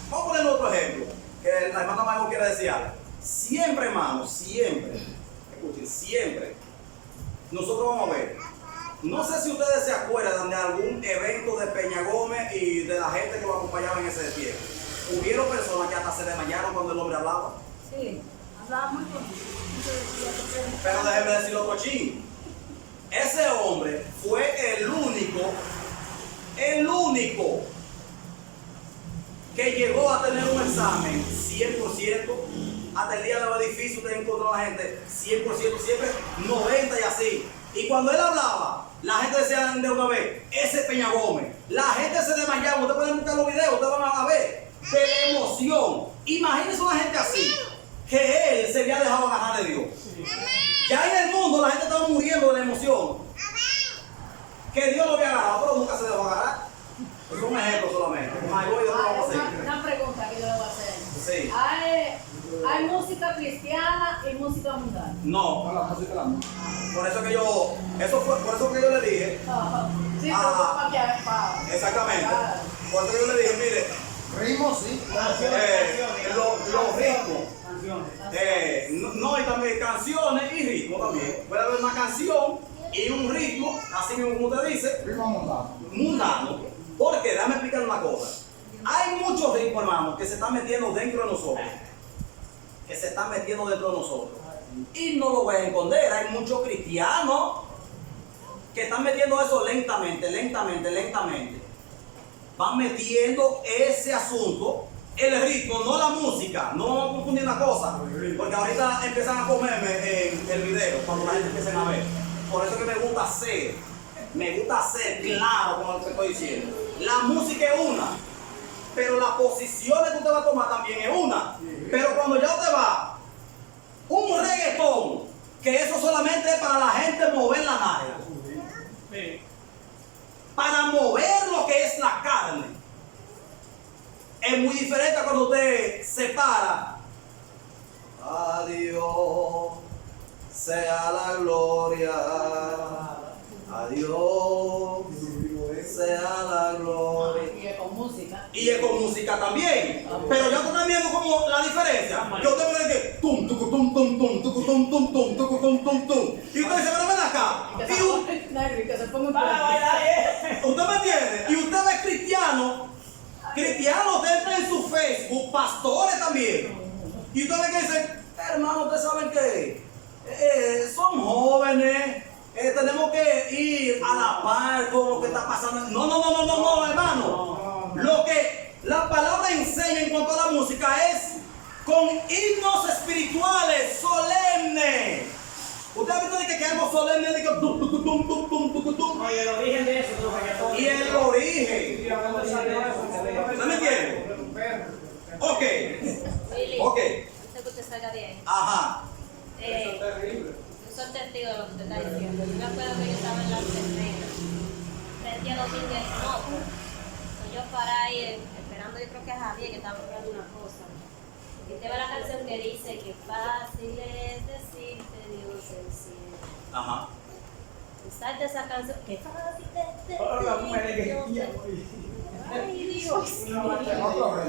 Vamos a poner otro ejemplo, que la hermana Mago quiere decir algo. Siempre, hermano, siempre, escuchen, siempre, nosotros vamos a ver. No sé si ustedes se acuerdan de algún evento de Peña Gómez y de la gente que lo acompañaba en ese desfile. Hubieron personas que hasta se desmayaron cuando el hombre hablaba. Sí, hablaba muy bonito. Pero déjenme decirlo cochín. Ese hombre fue el único que llegó a tener un examen 100%. Hasta el día de hoy es difícil usted encontrar a la gente 100%, siempre 90 y así. Y cuando él hablaba, la gente decía de una vez, ese Peña Gómez. La gente se desmayaba, ustedes pueden buscar los videos, ustedes van a ver, de la emoción. Imagínense una gente así, que él se había dejado agarrar de Dios. Ya en el mundo la gente estaba muriendo de la emoción. Que Dios lo había agarrado, pero nunca se dejó agarrar. Es un ejemplo solamente. Una pregunta que yo le voy a hacer. Sí. ¿Hay música cristiana y música mundana? No. No, la música la música. Por eso que yo, por eso que yo le dije. Sí, pero para que Exactamente. Por eso que yo le dije, mire, Ritmo, sí. los ritmos. No, y también canciones y ritmo también. Puede haber una canción y un ritmo, así mismo como usted dice, Ritmo mundano. mundano. Porque, déjame explicar una cosa. Hay muchos ritmos, hermanos, que se están metiendo dentro de nosotros. Que se están metiendo dentro de nosotros. Y no lo voy a esconder. Hay muchos cristianos que están metiendo eso lentamente. Van metiendo ese asunto, el ritmo, no la música. No vamos a confundir una cosa. Porque ahorita empiezan a comerme en el video, cuando la gente empieza a ver. Por eso que me gusta ser claro con lo que estoy diciendo. La música es una, pero las posiciones que usted va a tomar también es una. Pero cuando ya usted va, un reggaetón, que eso solamente es para la gente mover la nalga. Para mover lo que es la carne. Es muy diferente a cuando usted se para. A Dios sea la gloria. A Dios sea la gloria. Y es con música. Y es con música también. Pero ya tú estás viendo como la diferencia. Que usted me dice tum, tucu, tum, tum, tum, tucu, tum, tum, tum, tucu, tum, tum, tum. Y usted dice, pero ven acá. Que se ponga ¿Usted me entiende? Y usted ve cristianos dentro en su Facebook, pastores también. Y usted ve que dicen, hermano, ustedes saben que son jóvenes. Tenemos que ir a la par con lo que está pasando. No, hermano. Lo que la palabra enseña en cuanto a la música es con himnos espirituales solemnes. Usted ha visto que algo solemne de que tum, tum, tum, tum, tum, tum, tum. Oye, el origen de eso, los reggaetones. Y el origen. ¿Usted me entiende? Ok. Willy, Ok. antes que usted salga de ahí. Ajá. Eso es terrible. Yo soy testigo de lo que usted está diciendo. Yo me acuerdo que yo estaba en la tercera. Frente a 2019. Yo para ahí esperando, yo creo que a Javier que estaba buscando una cosa. Y te va la canción que dice que fácil es decirte Dios el cielo. Ajá. Y salte esa canción. Que fácil es Ahora, decirte Dios el cielo. Ay, Dios mío.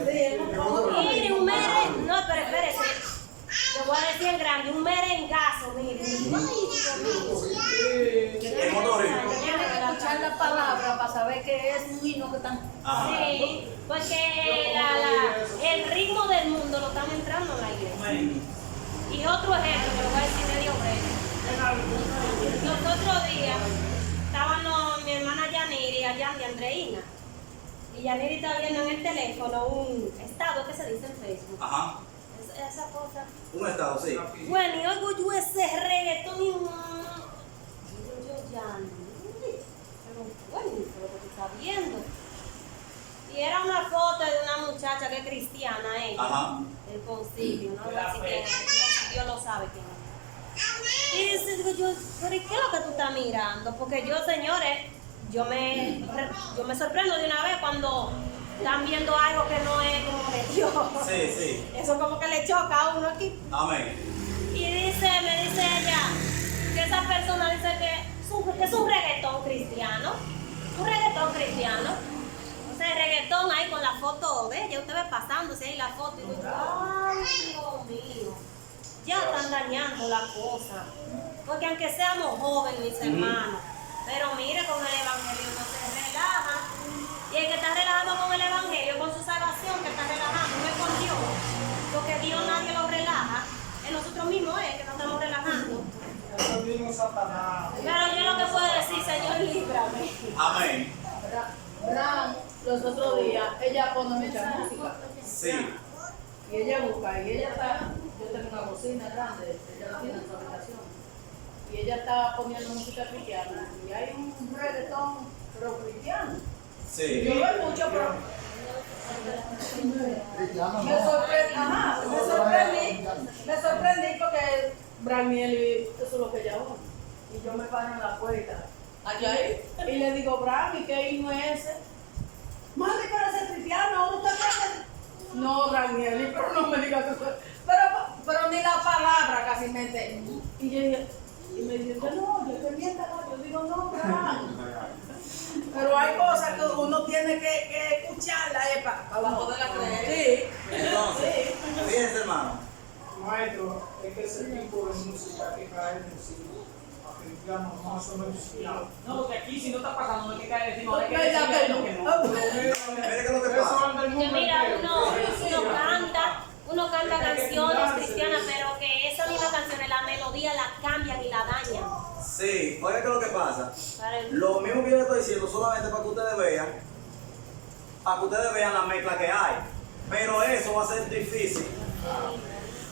Mire, un mere. No, pero espérese. Te voy a decir en grande, un merengazo, mire. Ay, Dios mío. En otro ritmo. Tiene que escuchar la palabra para saber que es un himno que están. Ajá. Sí, porque el ritmo del mundo lo están entrando en la iglesia. Y otro ejemplo que lo voy a decir medio breve. Los otros días estaban mi hermana Yaniri y Yandy Andreina. Y Yaniri está viendo en el teléfono un estado que se dice en Facebook. Ajá. Esa cosa. Un estado, sí. Bueno, y oigo yo ese reggaetón y digo yo, Yandy, pero bueno, pero lo que tú estás viendo. Y era una foto de una muchacha que es cristiana, ella. Ajá. El concilio, ¿no? Así que Dios lo sabe quién es. Y digo yo, pero ¿y qué es lo que tú estás mirando? Porque yo, señores, yo me sorprendo de una vez cuando están viendo algo que no es como de Dios. Sí, sí. Eso como que le choca a uno aquí. Amén. Y me dice ella, que esa persona dice que es un reggaetón cristiano. Un reggaetón Porque aunque seamos jóvenes, mis hermanos, pero mire, con el evangelio no se relaja. Y el que está relajando con el evangelio, con su salvación, que está relajando, no es con Dios. Porque Dios nadie lo relaja. Es nosotros mismos que nos estamos relajando. Eso mismo Satanás. Pero yo lo que puedo decir, Señor, líbrame. Amén. Bran, los otros días, ella pone mucha música. Sí. Y ella busca, y ella está, yo tengo una bocina grande, ella la tiene en su habitación. Y ella está poniendo música cristiana. Y hay un reggaetón, pero cristiano. Sí. Yo lo escucho, pero Cristiano me no. sorprendí, me sorprendí porque Braniel, eso es lo que ella oye. Y yo me paro en la puerta, allá ahí, y le digo, Bran, ¿y qué himno es ese? Mami, pero ese cristiano, ¿usted cree que...? No, Braniel, pero no me digas eso. Pero ni la palabra casi me entendí. Y yo dije, y me dice, no, yo te miento, yo digo, no, Bran. Pero hay cosas que uno tiene que escucharla para poderla creer. Sí. Entonces, fíjense, hermano. Maestro, es que ese tipo de música que cae encima a cristianos no son cristianos. No, porque aquí si no está pasando, no hay que caer encima, hay que ¿Verdad decir que no? que no. Mire qué es lo que pasa. Eso anda el Que mundo mira, entero. uno canta canciones cristianas, pero que esas mismas canciones, la melodía la cambian y la dañan. Sí, oiga qué es lo que pasa. Para el- Lo mismo que yo le estoy diciendo solamente para que ustedes vean la mezcla que hay. Pero eso va a ser difícil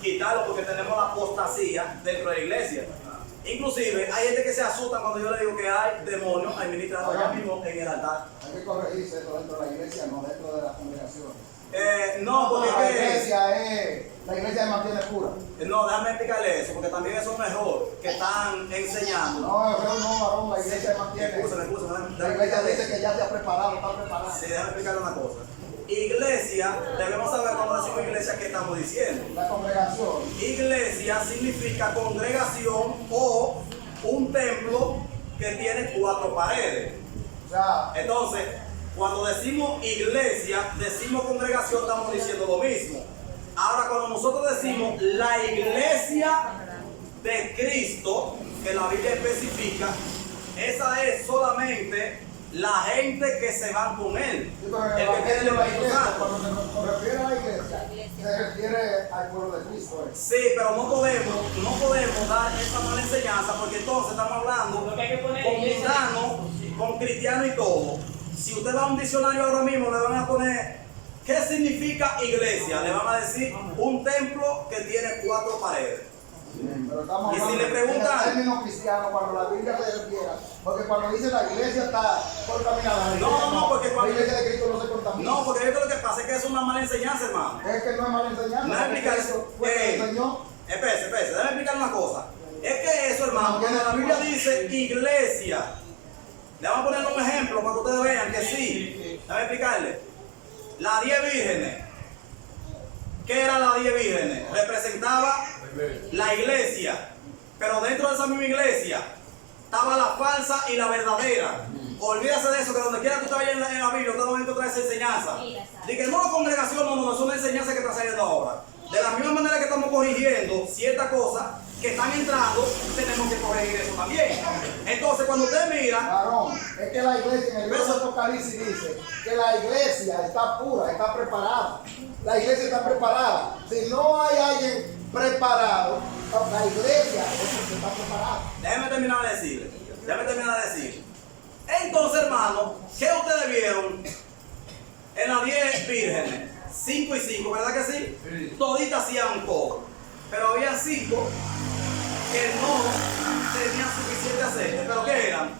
quitarlo porque tenemos la apostasía dentro de la iglesia. Inclusive hay gente que se asusta cuando yo le digo que hay demonios administrados allá mismo en el altar. Hay que corregirse esto dentro de la iglesia, no dentro de la congregación. No, porque La es que... iglesia se mantiene pura. No, déjame explicarle eso, porque también eso es un error que están enseñando. No, varón, la iglesia se mantiene. Escúchame, La iglesia dice que ya se ha preparado, está preparada. Sí, déjame explicarle una cosa. Iglesia, debemos saber cuando decimos iglesia qué estamos diciendo. La congregación. Iglesia significa congregación o un templo que tiene 4 paredes. O sea, Entonces, cuando decimos iglesia, decimos congregación, estamos diciendo lo mismo. Ahora, cuando nosotros decimos la iglesia de Cristo, que la Biblia especifica, esa es solamente la gente que se va con él. sí, pero en el El que tiene el evangelio de la Espíritu iglesia, Santo. cuando se refiere a la iglesia, se refiere al pueblo de Cristo. Sí, pero no podemos dar esa mala enseñanza porque entonces estamos hablando Lo que hay que poner con iglesia. mundanos, con cristianos y todo. Si usted va a un diccionario ahora mismo, le van a poner ¿qué significa iglesia? Le van a decir un templo que tiene 4 paredes. Pero estamos Y si hablando le preguntan- en el término cristiano, cuando la Biblia se refiere, porque cuando dice la iglesia está contaminada, la No, iglesia no, porque cuando- la iglesia de Cristo no se contamina. No, porque esto lo que pasa es que es una mala enseñanza, hermano. Es que no es mala enseñanza. No porque explicar Cristo eso. fue el Señor. Espérese, déjame explicar una cosa. Es que eso, hermano, cuando la Biblia dice iglesia, le vamos a poner un ejemplo para que ustedes vean que sí. Déjame explicarle. Las 10 vírgenes. ¿Qué eran las 10 vírgenes? Representaba la iglesia. Pero dentro de esa misma iglesia estaba la falsa y la verdadera. Olvídese de eso, que donde quiera que usted vaya en la Biblia, usted va a encontrar esa enseñanza. Dice que no, congregación, no, es una enseñanza que está saliendo ahora. De la misma manera que estamos corrigiendo ciertas cosas que están entrando, tenemos que corregir eso también. Entonces, cuando usted mira, Varón, es que la iglesia en el libro de Apocalipsis dice que la iglesia está pura, está preparada. La iglesia está preparada. Si no hay alguien preparado, la iglesia es porque está preparada. déjeme terminar de decir. Entonces, hermano, ¿qué ustedes vieron en las 10 vírgenes? 5 y 5, ¿verdad que sí? Sí. Toditas hacían un coro. Pero había 5 que no tenían suficiente aceite. ¿Pero qué eran?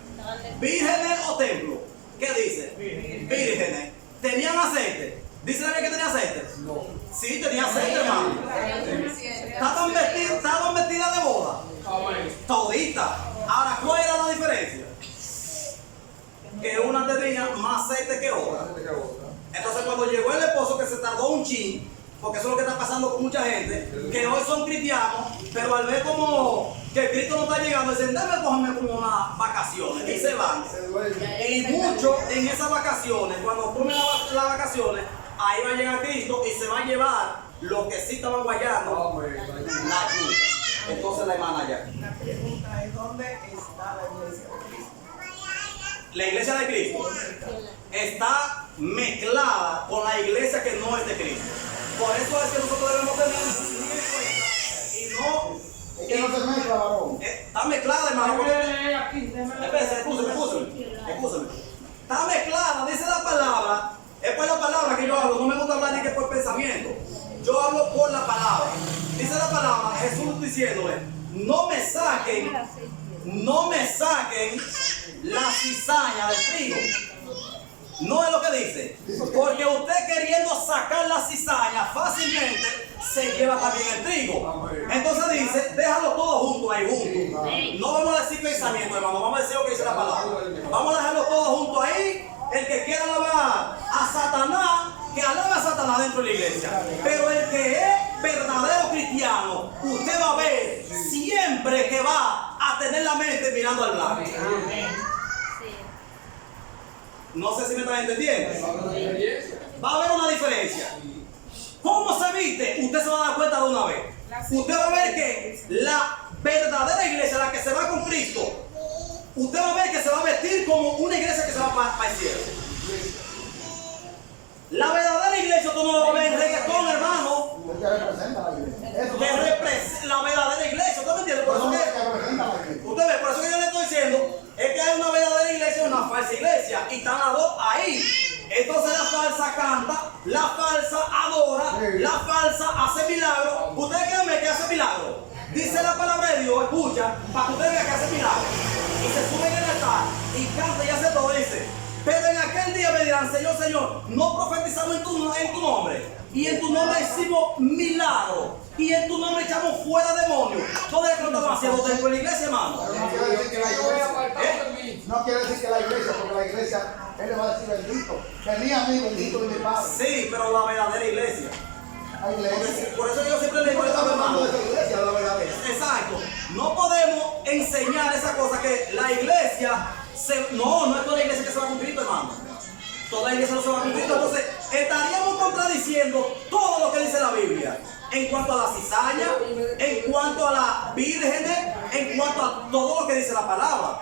¿Vírgenes o templo? ¿Qué dice? Vírgenes. ¿Tenían aceite? ¿Dice la Biblia que tenía aceite? No. Sí, tenía aceite, hermano. Estaban vestidas de boda. Toditas. Ahora, ¿cuál era la diferencia? Que una tenía más aceite que otra. Entonces, cuando llegó el esposo, que se tardó un chin, porque eso es lo que está pasando con mucha gente, que hoy son cristianos, pero al ver como que Cristo no está llegando, dicen, déjame cogerme como unas vacaciones, y se van. Y muchos en esas vacaciones, cuando comen las vacaciones, ahí va a llegar Cristo y se va a llevar lo que sí estaban guayando, la ayuda. Entonces la hermana ya. la iglesia de Cristo está mezclada con la iglesia que no es de Cristo. Por eso es que nosotros debemos tener muy en cuenta y no... Es que no se mezcla, varón. Está mezclada, hermano. Espérese, escúchame. Está mezclada, dice la palabra. Es por la palabra que yo hablo. No me gusta hablar ni que por pensamiento. Yo hablo por la palabra. Dice la palabra, Jesús diciéndole, no me saquen la cizaña del trigo. No es lo que dice. Porque usted queriendo sacar la cizaña fácilmente se lleva también el trigo. Entonces dice, déjalo todo junto ahí, junto. No vamos a decir pensamiento, hermano, vamos a decir lo que dice la palabra. Vamos a dejarlo todo junto ahí. El que quiera alabar a Satanás, que alabe a Satanás dentro de la iglesia. Pero el que es verdadero cristiano, usted va a ver siempre que va a tener la mente mirando al blanco. No sé si me están entendiendo. Va a haber una diferencia. ¿Cómo se viste? Usted se va a dar cuenta de una vez. Usted va a ver que la verdadera iglesia, la que se va con Cristo, usted va a ver que se va a vestir como una iglesia que se va para el cielo. La verdadera iglesia, tú no lo vas a ver en reggaetón, hermano. Es que representa la iglesia. La verdadera iglesia, ¿usted me entiende? Por eso usted ve, por eso que yo le estoy diciendo, es que hay una verdadera iglesia y una falsa iglesia. Y están las dos ahí. Entonces la falsa canta, la falsa adora, la falsa hace milagros. ¿Ustedes quieren ver que hace milagros? Dice la palabra de Dios, escucha, para que ustedes vean que hace milagros. Y se sube en el altar y canta y hace todo, dice. Pero en aquel día me dirán, Señor, Señor, no profetizamos en tu nombre. Y en tu nombre hicimos milagros. Y en tu nombre echamos fuera demonios. ¿Dónde es que lo estamos haciendo? ¿Dentro de la iglesia, hermano? No quiere decir que la iglesia, no quiere decir que la iglesia, porque la iglesia, él le va a decir bendito. Vení a mí, bendito de mi Padre. Sí, pero la verdadera iglesia. La iglesia. Por eso yo siempre le digo a esta hermano. Exacto. No podemos enseñar esa cosa que la iglesia no es toda la iglesia que se va con Cristo, hermano. Toda la iglesia no se va con Cristo. Entonces, estaríamos contradiciendo todo lo que dice la Biblia. En cuanto a la cizaña, en cuanto a las vírgenes, en cuanto a todo lo que dice la palabra.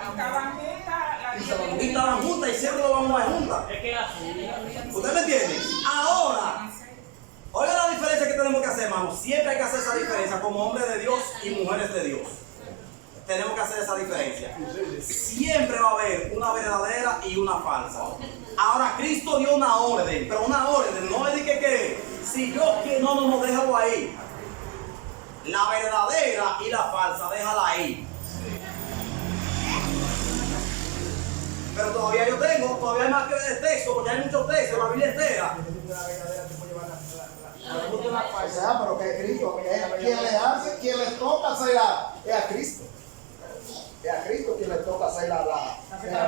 Y estaban juntas y siempre lo vamos a ver juntas. ¿Usted me entiende? Ahora, oiga la diferencia que tenemos que hacer, hermano. Siempre hay que hacer esa diferencia como hombres de Dios y mujeres de Dios. Tenemos que hacer esa diferencia. Siempre va a haber una verdadera y una falsa. Ahora Cristo dio una orden, pero una orden, no es de que si yo que no, déjalo ahí. La verdadera y la falsa, déjala ahí. Pero todavía hay más que texto, porque hay muchos textos, la Biblia entera. O sea, pero que Cristo, quien le hace, quien le toca hacer es a Cristo. Es a Cristo quien le toca hacer a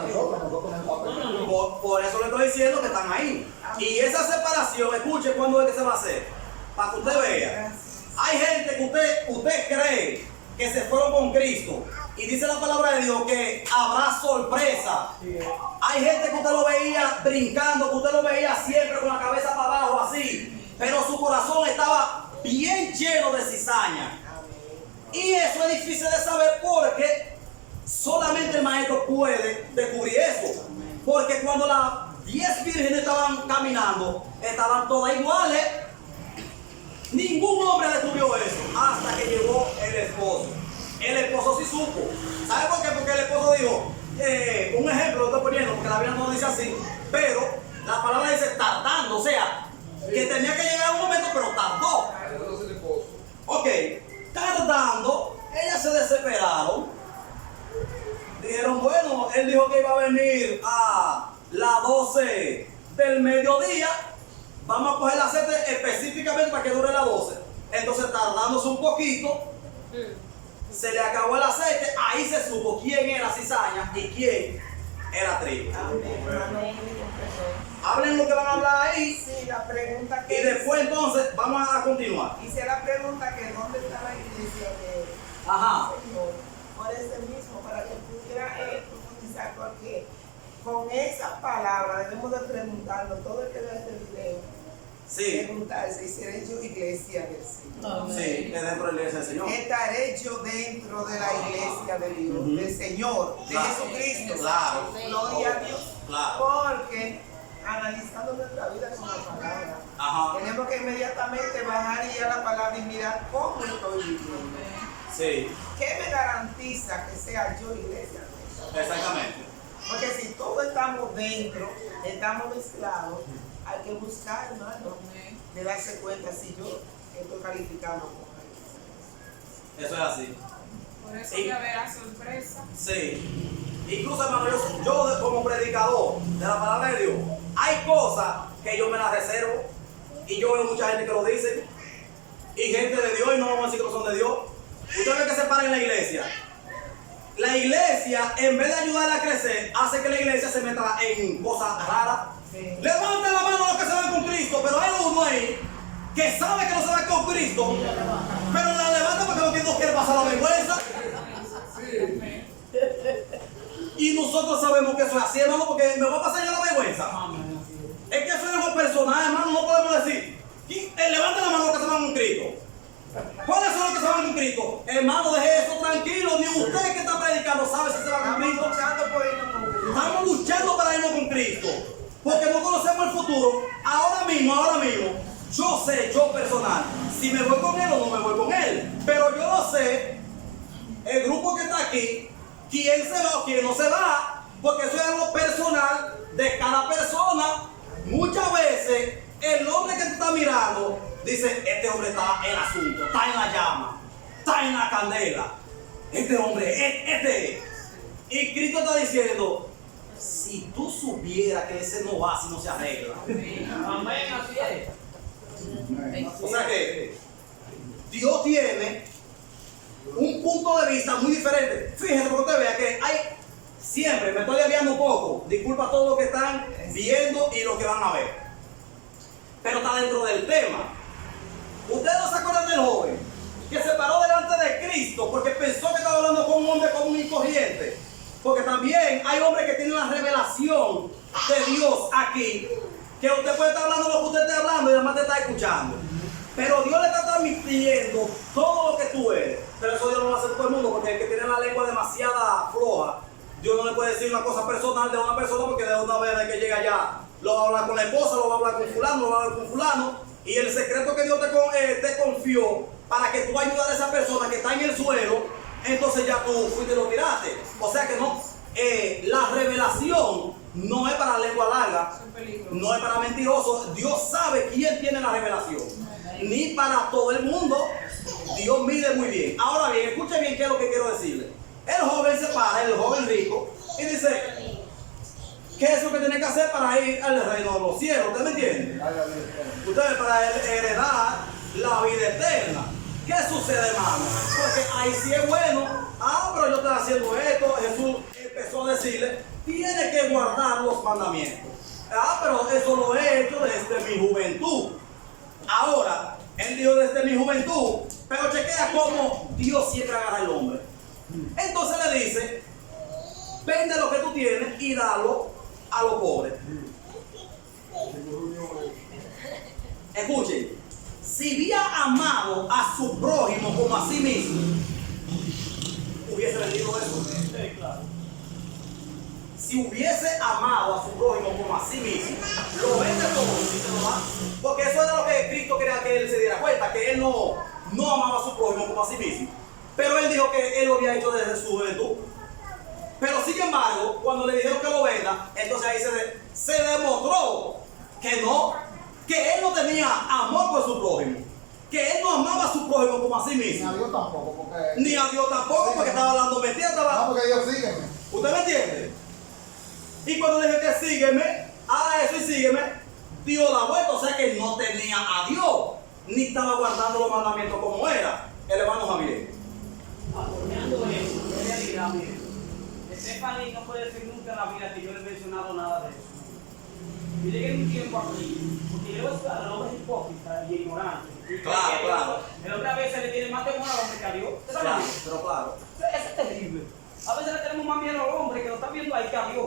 nosotros no. Por eso le estoy diciendo que están ahí. Y esa separación, escuche cuándo es que se va a hacer, para que usted vea. Hay gente que usted cree que se fueron con Cristo. Y dice la palabra de Dios que habrá sorpresa. Hay gente que usted lo veía brincando, que usted lo veía siempre con la cabeza para abajo así. Pero su corazón estaba bien lleno de cizaña. Y eso es difícil de saber porque solamente el maestro puede descubrir eso. Porque cuando las 10 vírgenes estaban caminando, estaban todas iguales. Ningún hombre descubrió eso hasta que llegó el esposo. El esposo sí supo. ¿Sabe por qué? Porque el esposo dijo, un ejemplo lo estoy poniendo porque la Biblia no dice así, pero la palabra dice tardando, o sea, que tenía que llegar un momento, pero tardó. Ok, tardando, ellas se desesperaron. Dijeron, bueno, él dijo que iba a venir a las 12 del mediodía. Vamos a coger el aceite específicamente para que dure las 12. Entonces, tardándose un poquito, se le acabó el aceite. Ahí se supo quién era cizaña y quién era trigo. Hablen lo que van a hablar ahí. Sí, la pregunta que y después entonces vamos a continuar. Hice la pregunta que dónde está la iglesia de Ajá. Señor. Por ese mismo, para que pudiera profundizar, porque con esa palabra debemos de preguntarnos, todo el que ve este video, Sí. preguntarse, ¿y seré yo iglesia del Señor? Sí, es dentro de la iglesia del Señor. Estaré yo dentro de la iglesia de Dios, del Señor, de Claro. Jesucristo. Claro. Gloria a Dios. Claro. Porque analizando nuestra vida con la palabra, Ajá. tenemos que inmediatamente bajar y ir a la palabra y mirar cómo estoy viviendo. Sí, ¿Qué me garantiza que sea yo iglesia? exactamente. Porque si todos estamos dentro, estamos mezclados, hay que buscar, hermano, de darse cuenta si yo estoy calificando como iglesia. Eso es así. Por eso Y- que habrá sorpresa. Sí. Incluso, hermano, yo como predicador de la palabra de Dios, hay cosas que yo me las reservo y yo veo mucha gente que lo dice y gente de Dios y no vamos a decir que no son de Dios. Ustedes ven que se paran en la iglesia. La iglesia, en vez de ayudarla a crecer, hace que la iglesia se meta en cosas raras. Levanten la mano a los que se van con Cristo, pero hay uno ahí que sabe que no se va con Cristo, pero la levanta porque no quiere pasar la vergüenza. Y nosotros sabemos que eso es así, hermano, porque me va a pasar yo la vergüenza. Es que eso es algo personal, hermano, no podemos decir. Levanten la mano a los que se van con Cristo. ¿Cuáles son los que se van con Cristo? Hermano, deje eso tranquilo. Ni usted que está predicando sabe si se va con Cristo. Estamos luchando por irnos con Cristo. Estamos luchando para irnos con Cristo. Porque no conocemos el futuro. Ahora mismo, yo sé, yo personal, si me voy con él o no me voy con él. Pero yo no sé, el grupo que está aquí, quién se va o quién no se va. Porque eso es algo personal de cada persona. Muchas veces, el hombre que tú estás mirando dice, este hombre está en el asunto, está en la llama, está en la candela. Este hombre, este. Y Cristo está diciendo, si tú supieras que ese no va si no se arregla. Amén, así es. O sea que Dios tiene un punto de vista muy diferente. Fíjense, porque usted vea que hay, siempre, me estoy desviando un poco, disculpa a todos los que están viendo y los que van a ver. Pero está dentro del tema. Ustedes no se acuerdan del joven que se paró delante de Cristo porque pensó que estaba hablando con un hombre común y corriente. Porque también hay hombres que tienen la revelación de Dios aquí, que usted puede estar hablando lo que usted esté hablando y además te está escuchando. Pero Dios le está transmitiendo todo lo que tú eres. Pero eso Dios no lo hace todo el mundo, porque el que tiene la lengua demasiada floja, Dios no le puede decir una cosa personal de una persona, porque de una vez de que llega allá lo va a hablar con la esposa, lo va a hablar con fulano, lo va a hablar con fulano. Y el secreto que Dios te confió para que tú ayudes a esa persona que está en el suelo, entonces ya tú fuiste y lo tiraste. O sea que no, la revelación no es para lengua larga, no es para mentirosos. Dios sabe quién tiene la revelación. Ni para todo el mundo. Dios mide muy bien. Ahora bien, escuche bien qué es lo que quiero decirle. El joven se para, el joven rico, y dice, ¿qué es lo que tiene que hacer para ir al reino de los cielos? ¿Usted me entiende? Ustedes para heredar la vida eterna. ¿Qué sucede, hermano? Porque ahí sí es bueno. Pero yo estoy haciendo esto. Jesús empezó a decirle, tiene que guardar los mandamientos. Pero eso lo he hecho desde mi juventud. Ahora, él dijo desde mi juventud, pero chequea cómo Dios siempre agarra al hombre. Entonces le dice, vende lo que tú tienes y dalo a los pobres. Escuchen, si hubiera amado a su prójimo como a sí mismo, hubiese vendido eso. Sí, claro. Si hubiese amado a su prójimo como a sí mismo, lo vende todo y se lo da. Porque eso era lo que Cristo quería que él se diera cuenta, que él no amaba a su prójimo como a sí mismo. Pero él dijo que él lo había hecho desde su juventud. Pero sin embargo, cuando le dijeron que lo venda, entonces ahí se demostró que él no tenía amor por su prójimo, que él no amaba a su prójimo como a sí mismo. Ni a Dios tampoco, porque... Ni a Dios tampoco, porque estaba hablando mentira. No, porque Dios sígueme. ¿Usted me entiende? Y cuando dije que sígueme, haga eso y sígueme, dio la vuelta, o sea que no tenía a Dios, ni estaba guardando los mandamientos como era el hermano Javier. Apoyando eso, en realidad, mire, Stephanie no puede decir nunca en la vida que yo le he mencionado nada de eso. Yo llegué en un tiempo aquí, porque yo el hombre es hipócrita y ignorante. Claro. El hombre a veces le tiene más temor al hombre que a Dios. Claro, pero claro. Eso es terrible. A veces le tenemos más miedo al hombre que lo está viendo ahí que a Dios.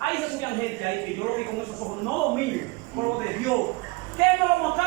Ahí se subían gente ahí que yo lo vi con esos ojos, no lo mío, con lo de Dios. ¿Qué me lo mostraba?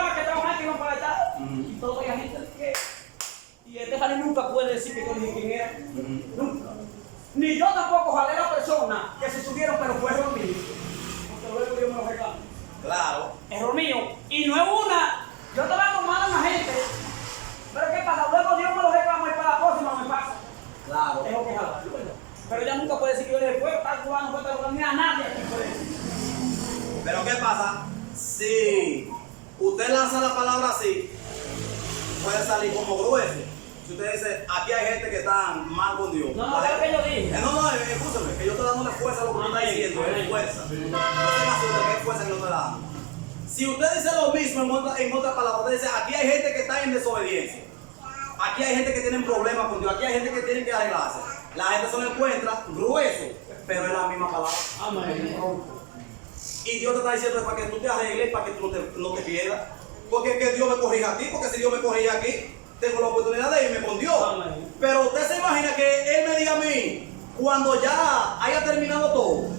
Pero ella nunca puede decir que yo le dije, fue tal fulano, ni a nadie aquí puede decir. Pero ¿qué pasa? Si usted lanza la palabra así, puede salir como grueso. Si usted dice, aquí hay gente que está mal con Dios. No, es lo que yo dije. No, escúchame, que yo estoy dándole fuerza a lo que usted está diciendo, es fuerza. No se me asuste que es fuerza que yo estoy dando. Si usted dice lo mismo en otras palabras, usted dice, aquí hay gente que está en desobediencia. Aquí hay gente que tiene problemas con Dios, aquí hay gente que tiene que arreglarse. La gente se lo encuentra grueso, pero es la misma palabra. Amén. Y Dios te está diciendo para que tú te arregles, para que tú no te pierdas. Porque es que Dios me corrija a ti, porque si Dios me corrige aquí, tengo la oportunidad de irme con Dios. Amén. Pero usted se imagina que Él me diga a mí, cuando ya haya terminado todo,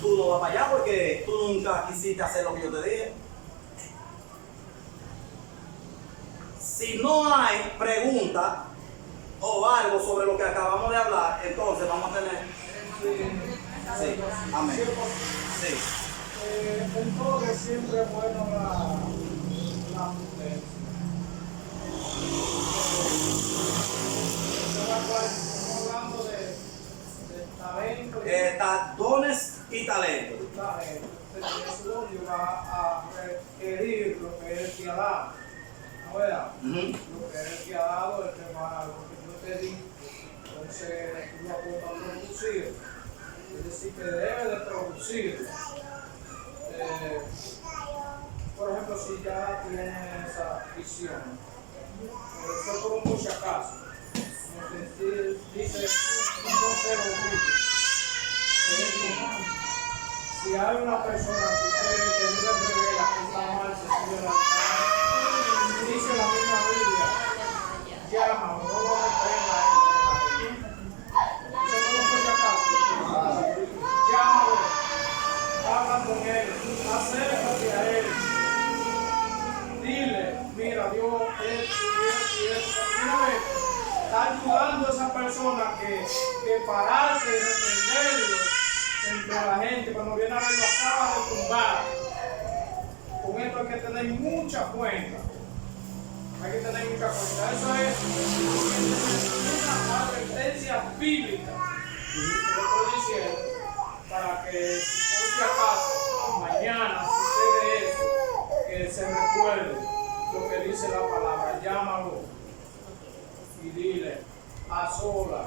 tú no vas para allá porque tú nunca quisiste hacer lo que yo te dije. Si no hay pregunta o algo sobre lo que acabamos de hablar, entonces vamos a tener... Sí, amén. Sí. Entonces siempre es bueno la prudencia. Estamos hablando de talento. Dones y talentos. Eso Dios va a requerir lo que Él te ha dado. ¿No verdad? Lo que Él te ha dado, Él te va a dar lo que yo te di. Entonces tú lo apuntas a producir. Es decir, que debe de producir. Por ejemplo, si ya tienes esa visión, eso por un mucho acaso. Dice un consejo bíblico. Si hay una persona que usted que no le revela que está mal, se sube al altar, dice la misma Biblia, llama o no lo reprenda entre la gente. Eso por un mucho acaso. Llámalo, habla con él, acércate a él. Dile, mira, Dios, esto. Una vez, está ayudando a esa persona que pararse y reprenderlo entre la gente. Cuando viene a ver, lo acaba de tumbar. Con esto hay que tener mucha cuenta. Hay que tener mucha cuenta. Eso es una advertencia bíblica. Lo estoy diciendo para que, si por si acaso, mañana sucede eso, que se recuerde lo que dice la palabra. Llámalo y dile a sola.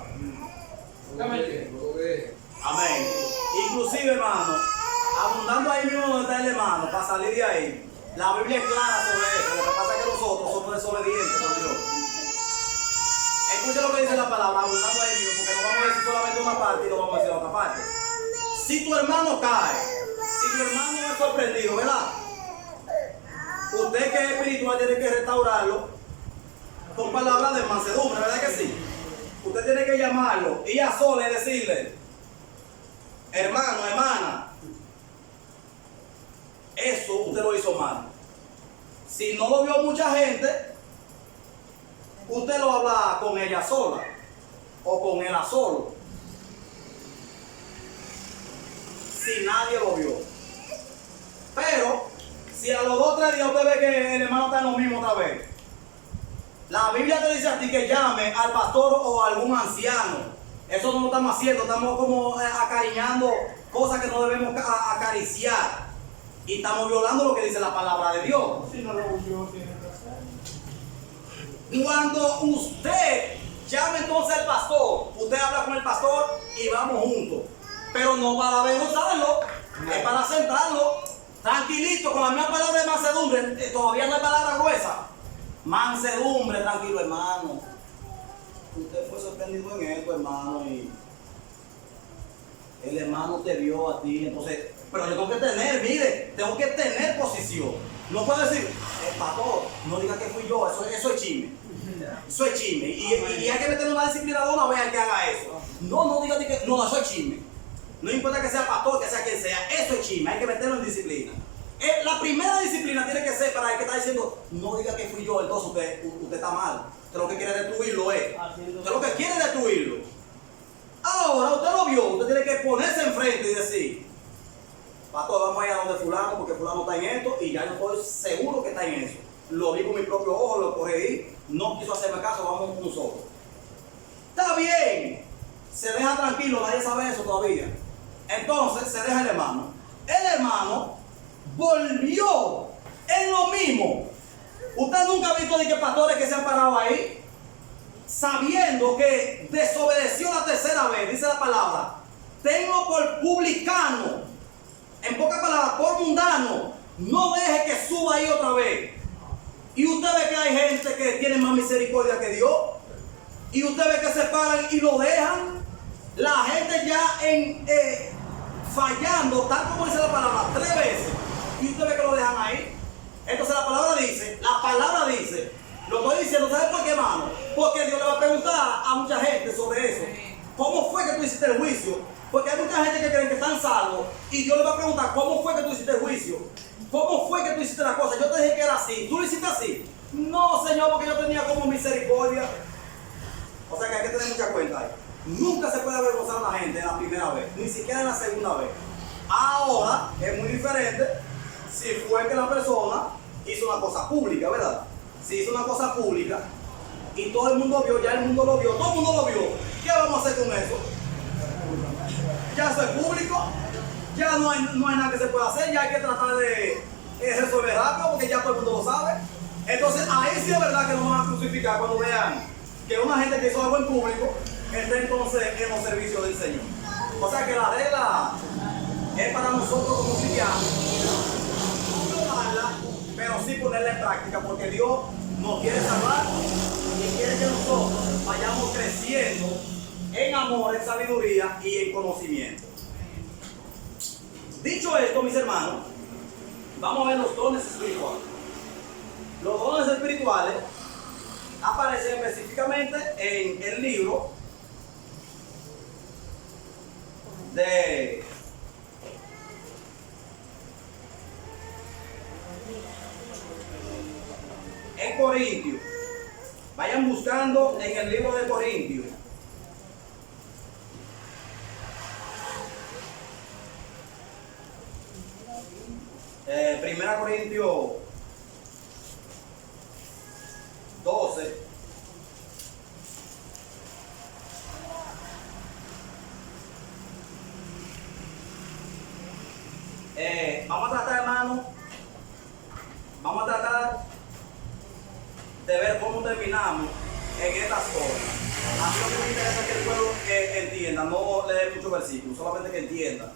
¿Usted me entiende? Amén. Inclusive, hermano, abundando ahí mismo donde está el hermano, para salir de ahí, la Biblia es clara sobre eso. Lo que pasa es que nosotros somos desobedientes con Dios. Escuche lo que dice la palabra, abundando ahí mismo, porque no vamos a decir solamente una parte y no vamos a decir otra parte. Si tu hermano cae, si tu hermano es sorprendido, ¿verdad? Usted que es espiritual tiene que restaurarlo con palabras de mansedumbre, ¿verdad que sí? Usted tiene que llamarlo y a solas decirle, hermano, hermana, eso usted lo hizo mal. Si no lo vio mucha gente, usted lo habla con ella sola o con él a solo. Si nadie lo vio. Pero, si a los 2 o 3 días usted ve que el hermano está en lo mismo otra vez, la Biblia te dice a ti que llame al pastor o a algún anciano. Eso no lo estamos haciendo, estamos como acariñando cosas que no debemos acariciar. Y estamos violando lo que dice la palabra de Dios. Si no lo huyó, tiene que hacer. Cuando usted llame entonces al pastor, usted habla con el pastor y vamos juntos. Pero no para avergonzarlo, es para sentarlo tranquilito, con la misma palabra de mansedumbre. Todavía no hay palabra gruesa. Mansedumbre, tranquilo, hermano. Usted fue sorprendido en esto, hermano, y el hermano te vio a ti. Entonces, pero yo tengo que tener, mire, tengo que tener posición. No puedo decir, pastor, no diga que fui yo, eso es chisme. Eso es chisme. Y hay que meterle una disciplinadora una vez al que haga eso. No diga que no, eso es chisme. No importa que sea pastor, que sea quien sea, eso es chisme, hay que meterlo en disciplina. La primera disciplina tiene que ser para el que está diciendo, no diga que fui yo, entonces usted está mal. Usted lo que quiere destruirlo es. Usted lo que quiere destruirlo. Ahora, usted lo vio, usted tiene que ponerse enfrente y decir, pastor, vamos a ir a donde fulano, porque fulano está en esto, y ya yo estoy seguro que está en eso. Lo vi con mis propios ojos, lo corregí, no quiso hacerme caso, vamos nosotros. Está bien, tranquilo, nadie sabe eso todavía. Entonces se deja el hermano. El hermano volvió en lo mismo. Usted nunca ha visto de que pastores que se han parado ahí, sabiendo que desobedeció la tercera vez, dice la palabra, tenlo por publicano, en pocas palabras, por mundano, no deje que suba ahí otra vez. Y usted ve que hay gente que tiene más misericordia que Dios, y usted ve que se paran y lo dejan, la gente ya fallando, tal como dice la palabra, 3 veces, y usted ve que lo dejan ahí. Entonces la palabra dice, lo estoy diciendo, ¿sabes por qué, hermano? Porque Dios le va a preguntar a mucha gente sobre eso. ¿Cómo fue que tú hiciste el juicio? Porque hay mucha gente que creen que están salvos y Dios le va a preguntar, ¿cómo fue que tú hiciste el juicio? ¿Cómo fue que tú hiciste la cosa? Yo te dije que era así, ¿tú lo hiciste así? No, Señor, porque yo tenía como misericordia. O sea que hay que tener mucha cuenta ahí. Nunca se puede avergonzar a la gente en la primera vez, ni siquiera en la segunda vez. Ahora es muy diferente si fue que la persona hizo una cosa pública, ¿verdad? Si hizo una cosa pública y todo el mundo vio, ya el mundo lo vio, todo el mundo lo vio, ¿qué vamos a hacer con eso? Ya eso es público, ya no hay nada que se pueda hacer, ya hay que tratar de resolver rápido porque ya todo el mundo lo sabe. Entonces ahí sí es verdad que nos van a crucificar cuando vean que una gente que hizo algo en público está entonces en los servicios del Señor. O sea que la regla es para nosotros como cristianos, no violarla, pero sí ponerla en práctica, porque Dios nos quiere salvar y quiere que nosotros vayamos creciendo en amor, en sabiduría y en conocimiento. Dicho esto, mis hermanos, vamos a ver los dones espirituales. Los dones espirituales aparecen específicamente en el libro de Corintios. Vayan buscando en el libro de Corintios. Primera Corintios 12. Vamos a tratar, hermano, de ver cómo terminamos en estas cosas. A mí lo que me interesa es que el pueblo entienda, no leer muchos versículos, solamente que entienda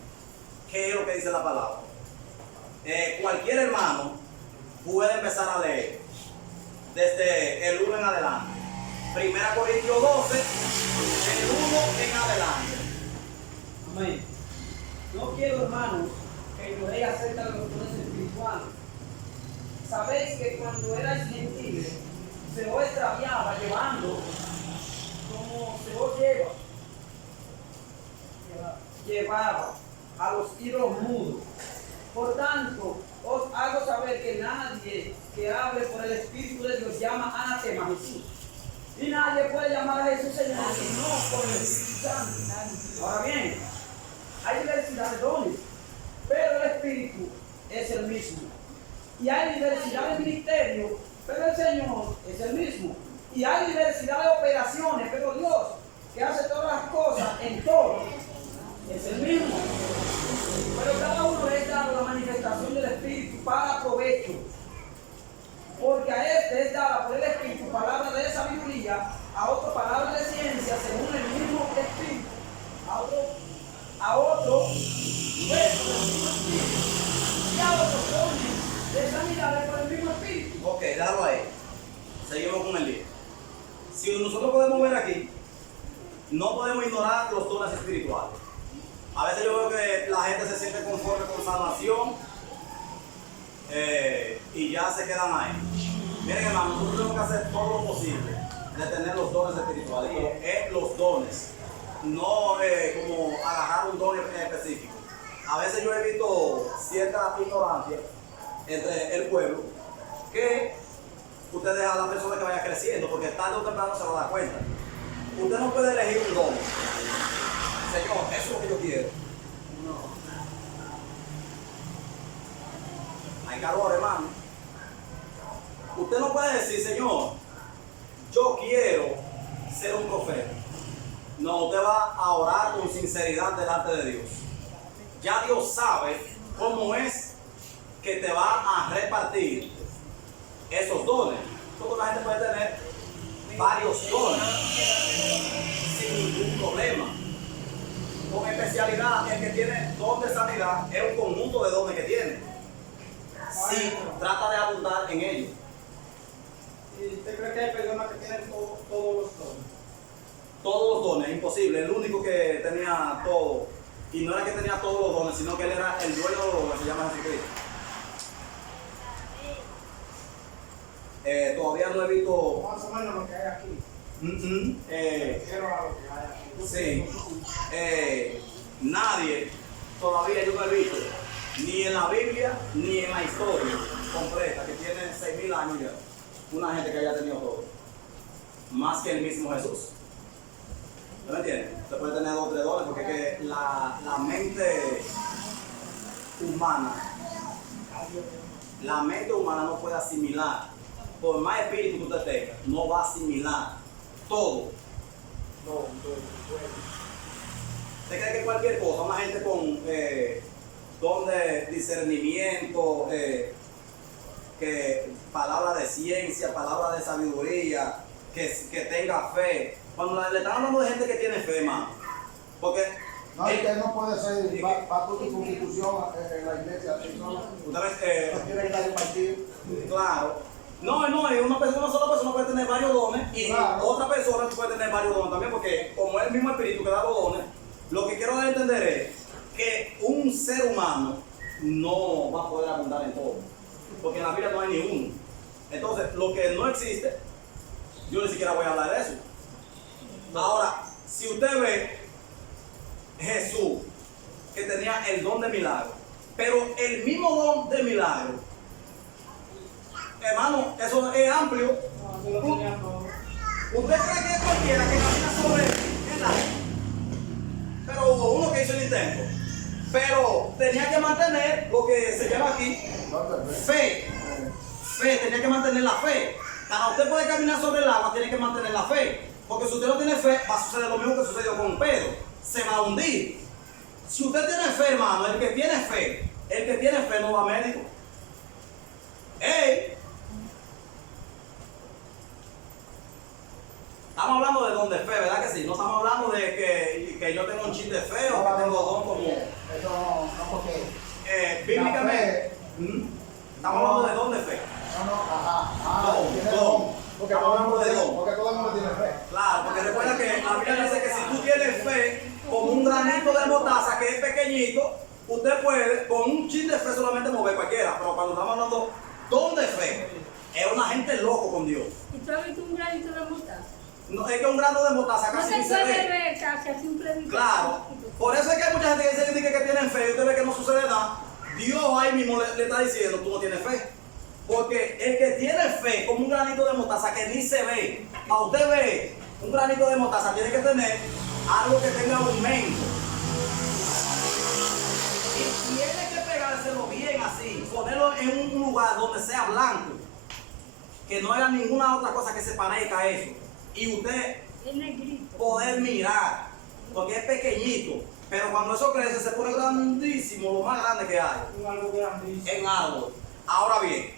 qué es lo que dice la palabra. Cualquier hermano puede empezar a leer desde el 1 en adelante. Primera Corintios 12, del 1 en adelante. Amén. No quiero, hermanos, que ignoréis acerca de los dones espirituales. Sabéis que cuando erais gentiles, se os extraviaba llevando como se os llevaba a los ídolos mudos. Por tanto, os hago saber que nadie que hable por el Espíritu de Dios llama anatema a Jesús. Y nadie puede llamar a Jesús Señor sino por el Espíritu Santo. Ahora bien, hay diversidad de dones, pero el Espíritu es el mismo. Y hay diversidad de ministerios, pero el Señor es el mismo. Y hay diversidad de operaciones, pero Dios, que hace todas las cosas en todo, es el mismo. Pero cada uno es dado la manifestación del Espíritu para provecho. Porque a este es dada por el Espíritu palabra de sabiduría, a otro palabra de ciencia según el mismo Espíritu, a otro verso del mismo Espíritu, y a otros dones de sanidades por el mismo Espíritu. Ok, déjalo ahí. Seguimos con el libro. Si nosotros podemos ver aquí, no podemos ignorar los dones espirituales. A veces yo veo que la gente se siente conforme con salvación y ya se quedan ahí. Miren, hermanos, nosotros tenemos que hacer todo lo posible de tener los dones espirituales, pero es los dones, no como agarrar un don específico. A veces yo he visto cierta ignorancia entre el pueblo que usted deja a la persona que vaya creciendo, porque tarde o temprano se va a dar cuenta. Usted no puede elegir un don. Señor, eso es lo que yo quiero. No. Hay calor, hermano. Usted no puede decir, Señor, yo quiero ser un profeta. No, usted va a orar con sinceridad delante de Dios. Ya Dios sabe cómo es que te va a repartir esos dones. Toda la gente puede tener varios dones sin ningún problema. Con especialidad, el que tiene don de sanidad es un conjunto de dones que tiene. Si trata de abundar en ellos. ¿Y usted cree que hay personas que tienen todos los dones? Todos los dones, imposible. El único que tenía todo, y no era que tenía todos los dones, sino que él era el dueño de los dones, se llama Jesucristo. Todavía no he visto. Más o menos lo que hay aquí. Quiero a lo que hay aquí. Sí. Nadie, todavía yo no he visto, ni en la Biblia, ni en la historia completa, que tiene 6.000 años ya, una gente que haya tenido todo. Más que el mismo Jesús. ¿No me entiendes? Usted puede tener 2 o 3 dones, porque es que la mente humana no puede asimilar. Por más espíritu que usted tenga, no va a asimilar todo. ¿Usted cree que cualquier cosa, una gente con don de discernimiento, que palabra de ciencia, palabra de sabiduría, que tenga fe? Cuando le están hablando de gente que tiene fe, hermano, porque No, y que no puede ser para tu constitución en la iglesia. usted No tiene que estar impartido. claro. No, y una sola persona puede tener varios dones y Claro. otra persona puede tener varios dones también, porque como es el mismo espíritu que da los dones, lo que quiero dar a entender es que un ser humano no va a poder abundar en todo, porque en la Biblia no hay ni uno. Entonces, lo que no existe, yo ni siquiera voy a hablar de eso. Ahora, si usted ve Jesús, que tenía el don de milagro, pero el mismo don de milagro, hermano, eso es amplio. ¿Usted cree que cualquiera que camina sobre el agua? Pero hubo uno que hizo el intento. Pero tenía que mantener lo que se llama aquí fe. Fe, tenía que mantener la fe. Para usted poder caminar sobre el agua, tiene que mantener la fe. Porque si usted no tiene fe, va a suceder lo mismo que sucedió con Pedro. Se va a hundir. Si usted tiene fe, hermano, el que tiene fe no va a médico. ¡Ey! Estamos hablando de don de fe, ¿verdad que sí? No estamos hablando de que yo tengo un chin de fe o que tengo don como... Eso no, porque... bíblicamente, estamos hablando de don de fe. Tiene Don. don. Porque Estamos hablando de don. Porque todo el mundo tiene fe. Claro, porque recuerda que la Biblia dice que si tú tienes fe como un granito de mostaza que es pequeñito, usted puede con un chin de fe solamente mover cualquiera. Pero cuando estamos hablando don de fe, es una gente loco con Dios. ¿Y tú has visto un granito de mostaza? No, es que un grano de mostaza No casi se ni se puede ve. ver casi a simple vista. Claro, por eso es que hay mucha gente que dice que tienen fe y usted ve que no sucede nada. Dios ahí mismo le está diciendo, tú no tienes fe. Porque el que tiene fe como un granito de mostaza que ni se ve, a usted ve un granito de mostaza, tiene que tener algo que tenga aumento. Y tiene que pegárselo bien así, ponerlo en un lugar donde sea blanco, que no haya ninguna otra cosa que se parezca a eso. Y usted Es negrito. poder mirar, porque es pequeñito, pero cuando eso crece se pone grandísimo, lo más grande que hay Un algo grandísimo. en árbol. Ahora bien,